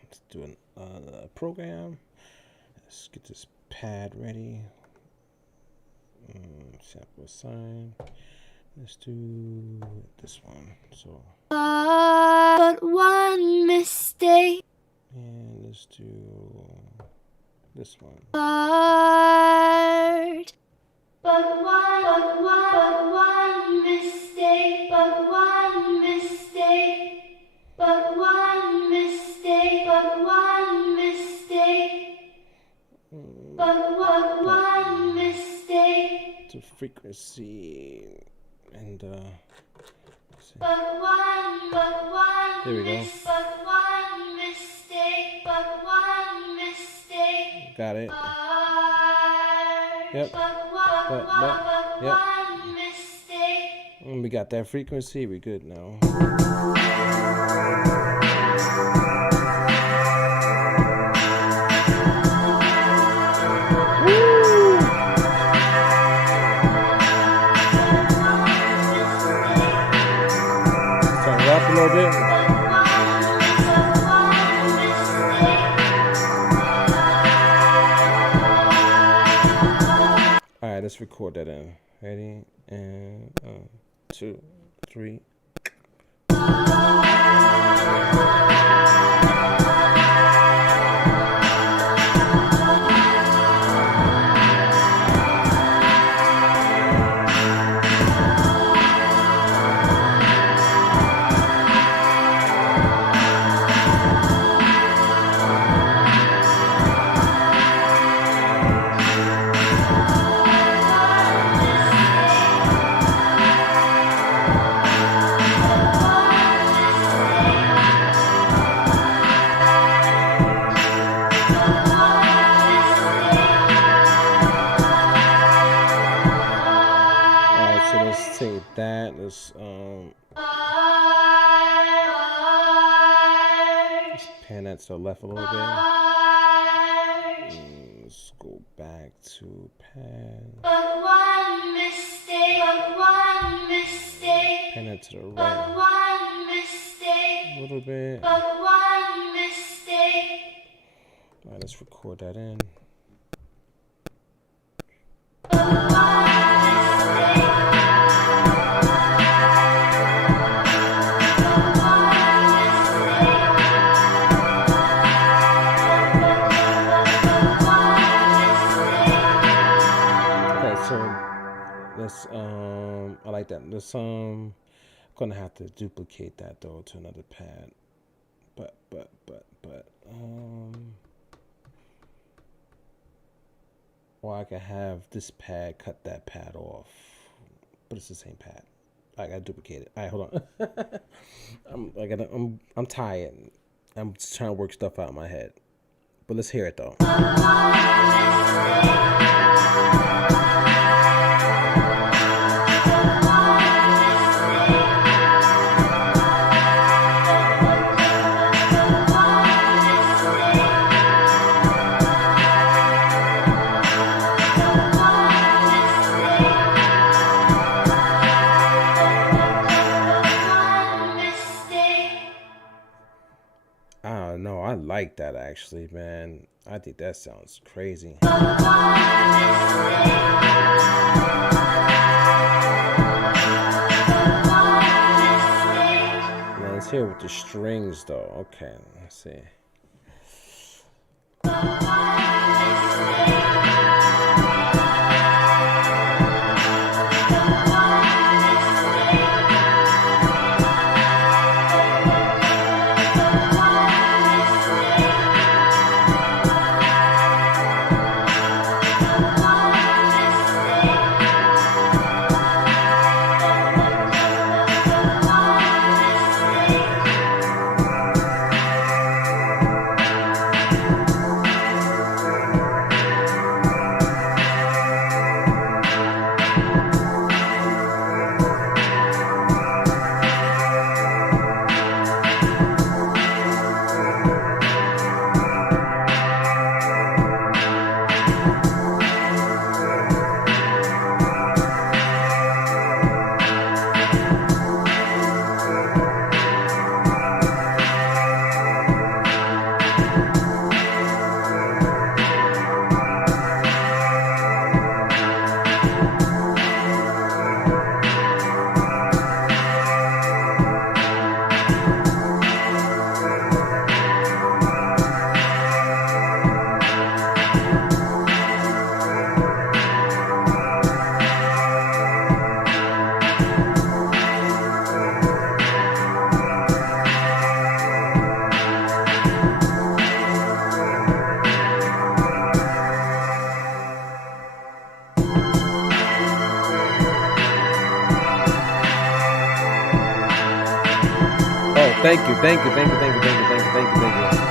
Let's do a program. Let's get this pad ready. Sample assign. Let's do this one. So. But one mistake. And let's do this one. But one mistake. But one mistake. But one mistake. But one mistake. But one mistake. To frequency and but one there we go. But one mistake. But one mistake. Got it. Yep. But Yep. one mistake. And we got that frequency. We're good now. Up a little bit. All right, let's record that in. Ready? And 2, 3. Let's pan that to the left a little bit. Let's go back to pad. But one mistake. But one mistake. Pan that to the right. But one mistake. A little bit. But one mistake. All right, let's record that in. But one mistake. Let's I like that. Let's gonna have to duplicate that though to another pad. But or I can have this pad cut that pad off. But it's the same pad. I gotta duplicate it. Alright, hold on. I'm tired. I'm just trying to work stuff out in my head. But let's hear it though. I like that actually, man. I think that sounds crazy. Now let's hear it with the strings though. Okay, let's see. Oh, thank you, thank you, thank you, thank you, thank you, thank you, thank you, thank you.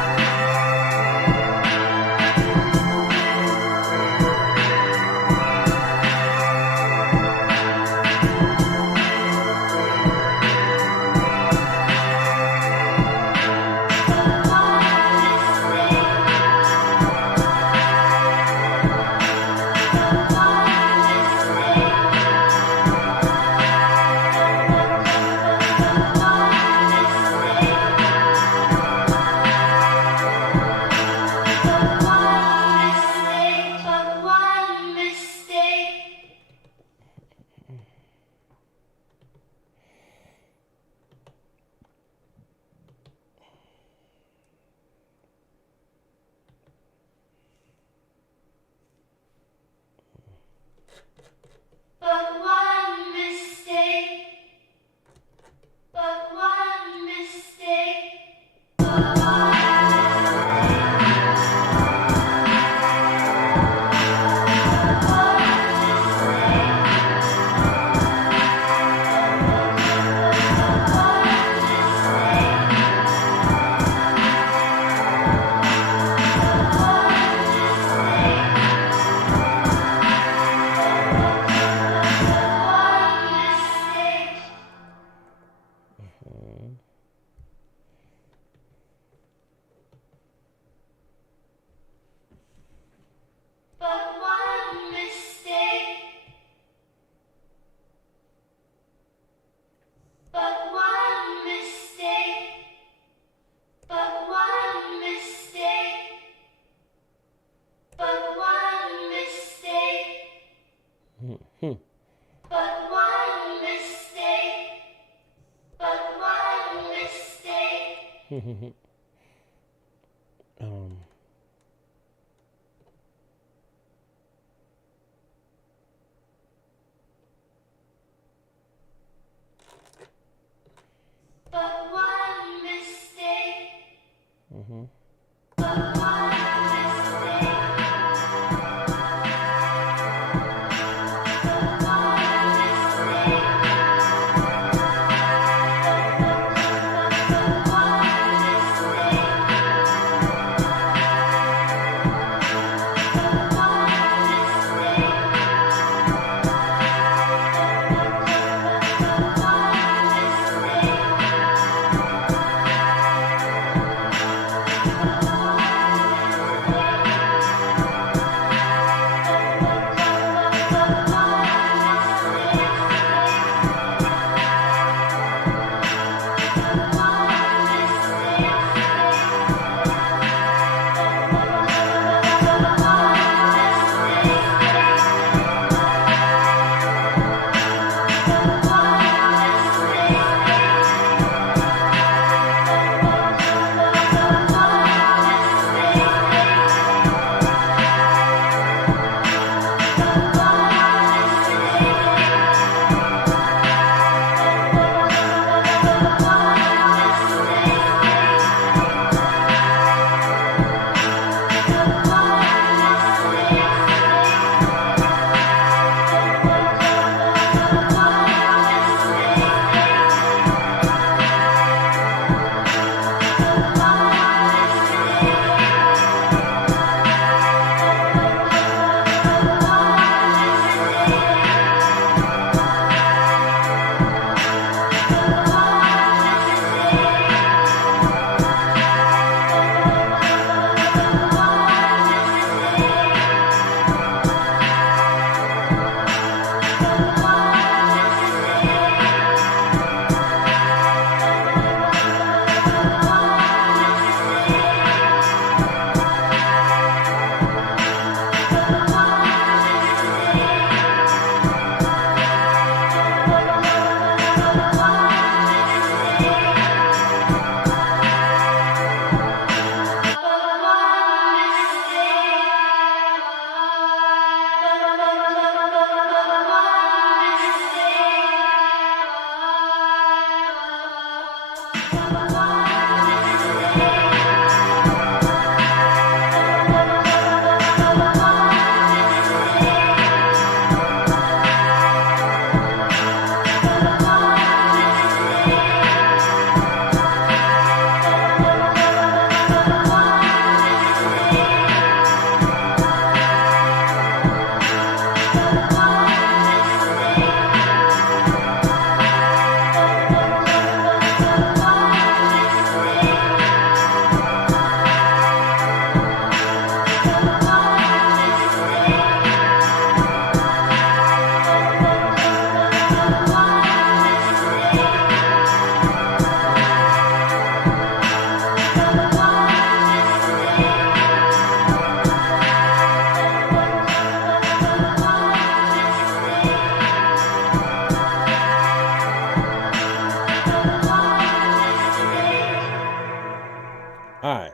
All right,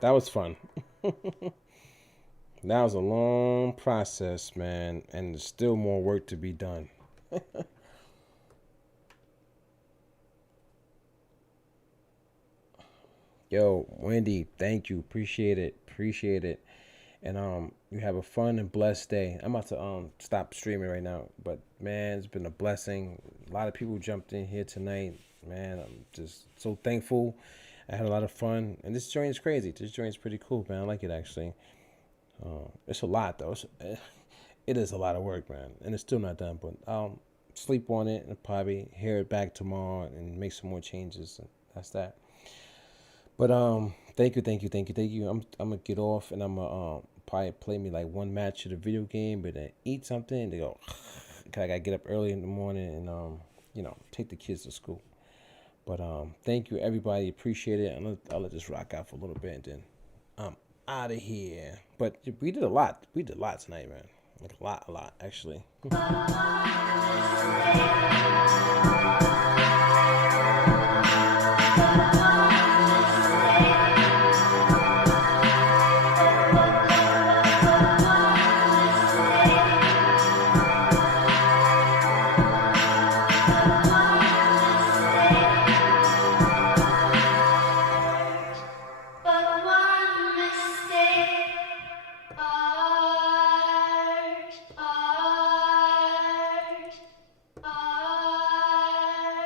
that was fun. That was a long process, man, and there's still more work to be done. Yo, Wendy, thank you. Appreciate it. Appreciate it. And you have a fun and blessed day. I'm about to stop streaming right now, but man, it's been a blessing. A lot of people jumped in here tonight. Man, I'm just so thankful. I had a lot of fun, and this joint is crazy. This joint is pretty cool, man. I like it actually. It's a lot though. It is a lot of work, man, and it's still not done. But I'll sleep on it and probably hear it back tomorrow and make some more changes. And that's that. But thank you, thank you, thank you, thank you. I'm gonna get off and I'm gonna probably play me like one match of the video game, but then eat something. And they go, cause I gotta get up early in the morning and take the kids to school. But thank you everybody, appreciate it. And I'll let this rock out for a little bit, and then I'm out of here. But we did a lot. We did a lot tonight, man. Like a lot actually. But one mistake. Art, art, art.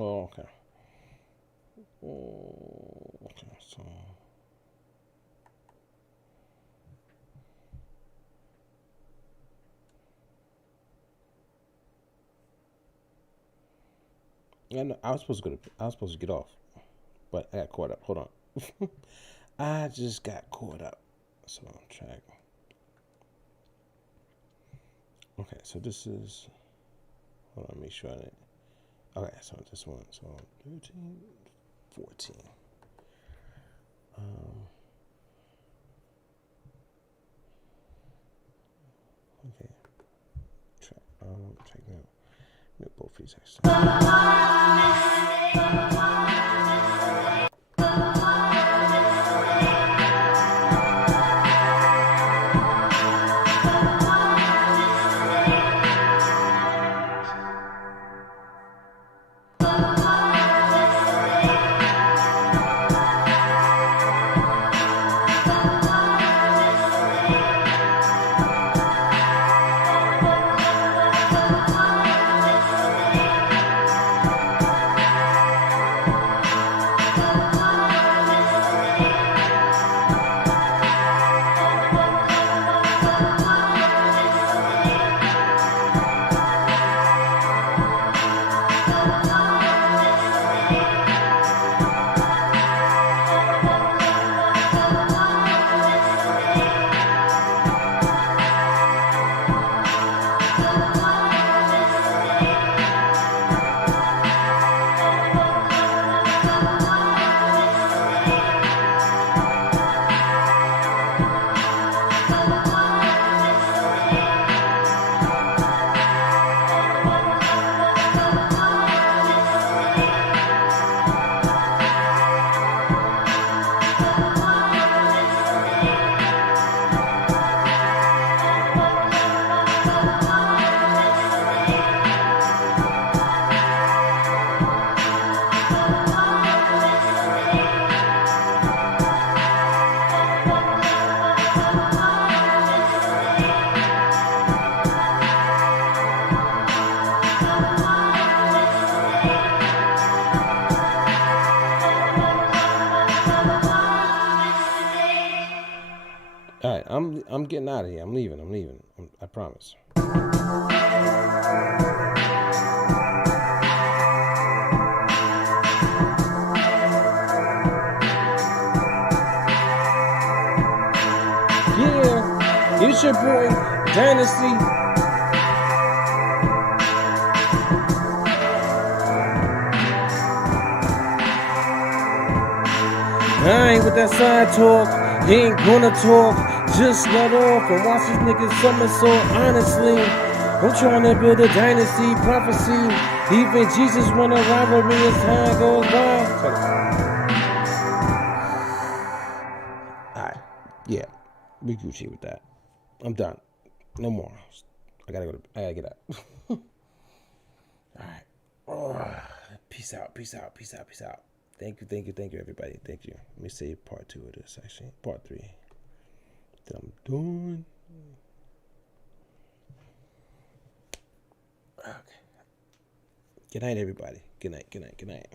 Oh, okay. Okay, so. Yeah, no, I was supposed to get off, but I got caught up. Hold on. I just got caught up. So track. Okay, so this is. Hold on, make sure I didn't. Okay, so this one. So 13, 14. Okay. Track now. Both these All right, I'm getting out of here. I'm leaving. I promise. Yeah, it's your boy Dynasty. I ain't with that side talk. He ain't gonna talk. Just let off and watch these niggas somersault. Honestly, I'm trying to build a dynasty prophecy. Even Jesus wanna ride with me as time goes by. Alright, yeah, we Gucci with that. I'm done. No more. I gotta get up. Alright. Oh, peace out. Thank you, everybody. Thank you. Let me say part 2 of this, actually. Part 3. Then I'm done. Good night, everybody. Good night. Good night. Good night.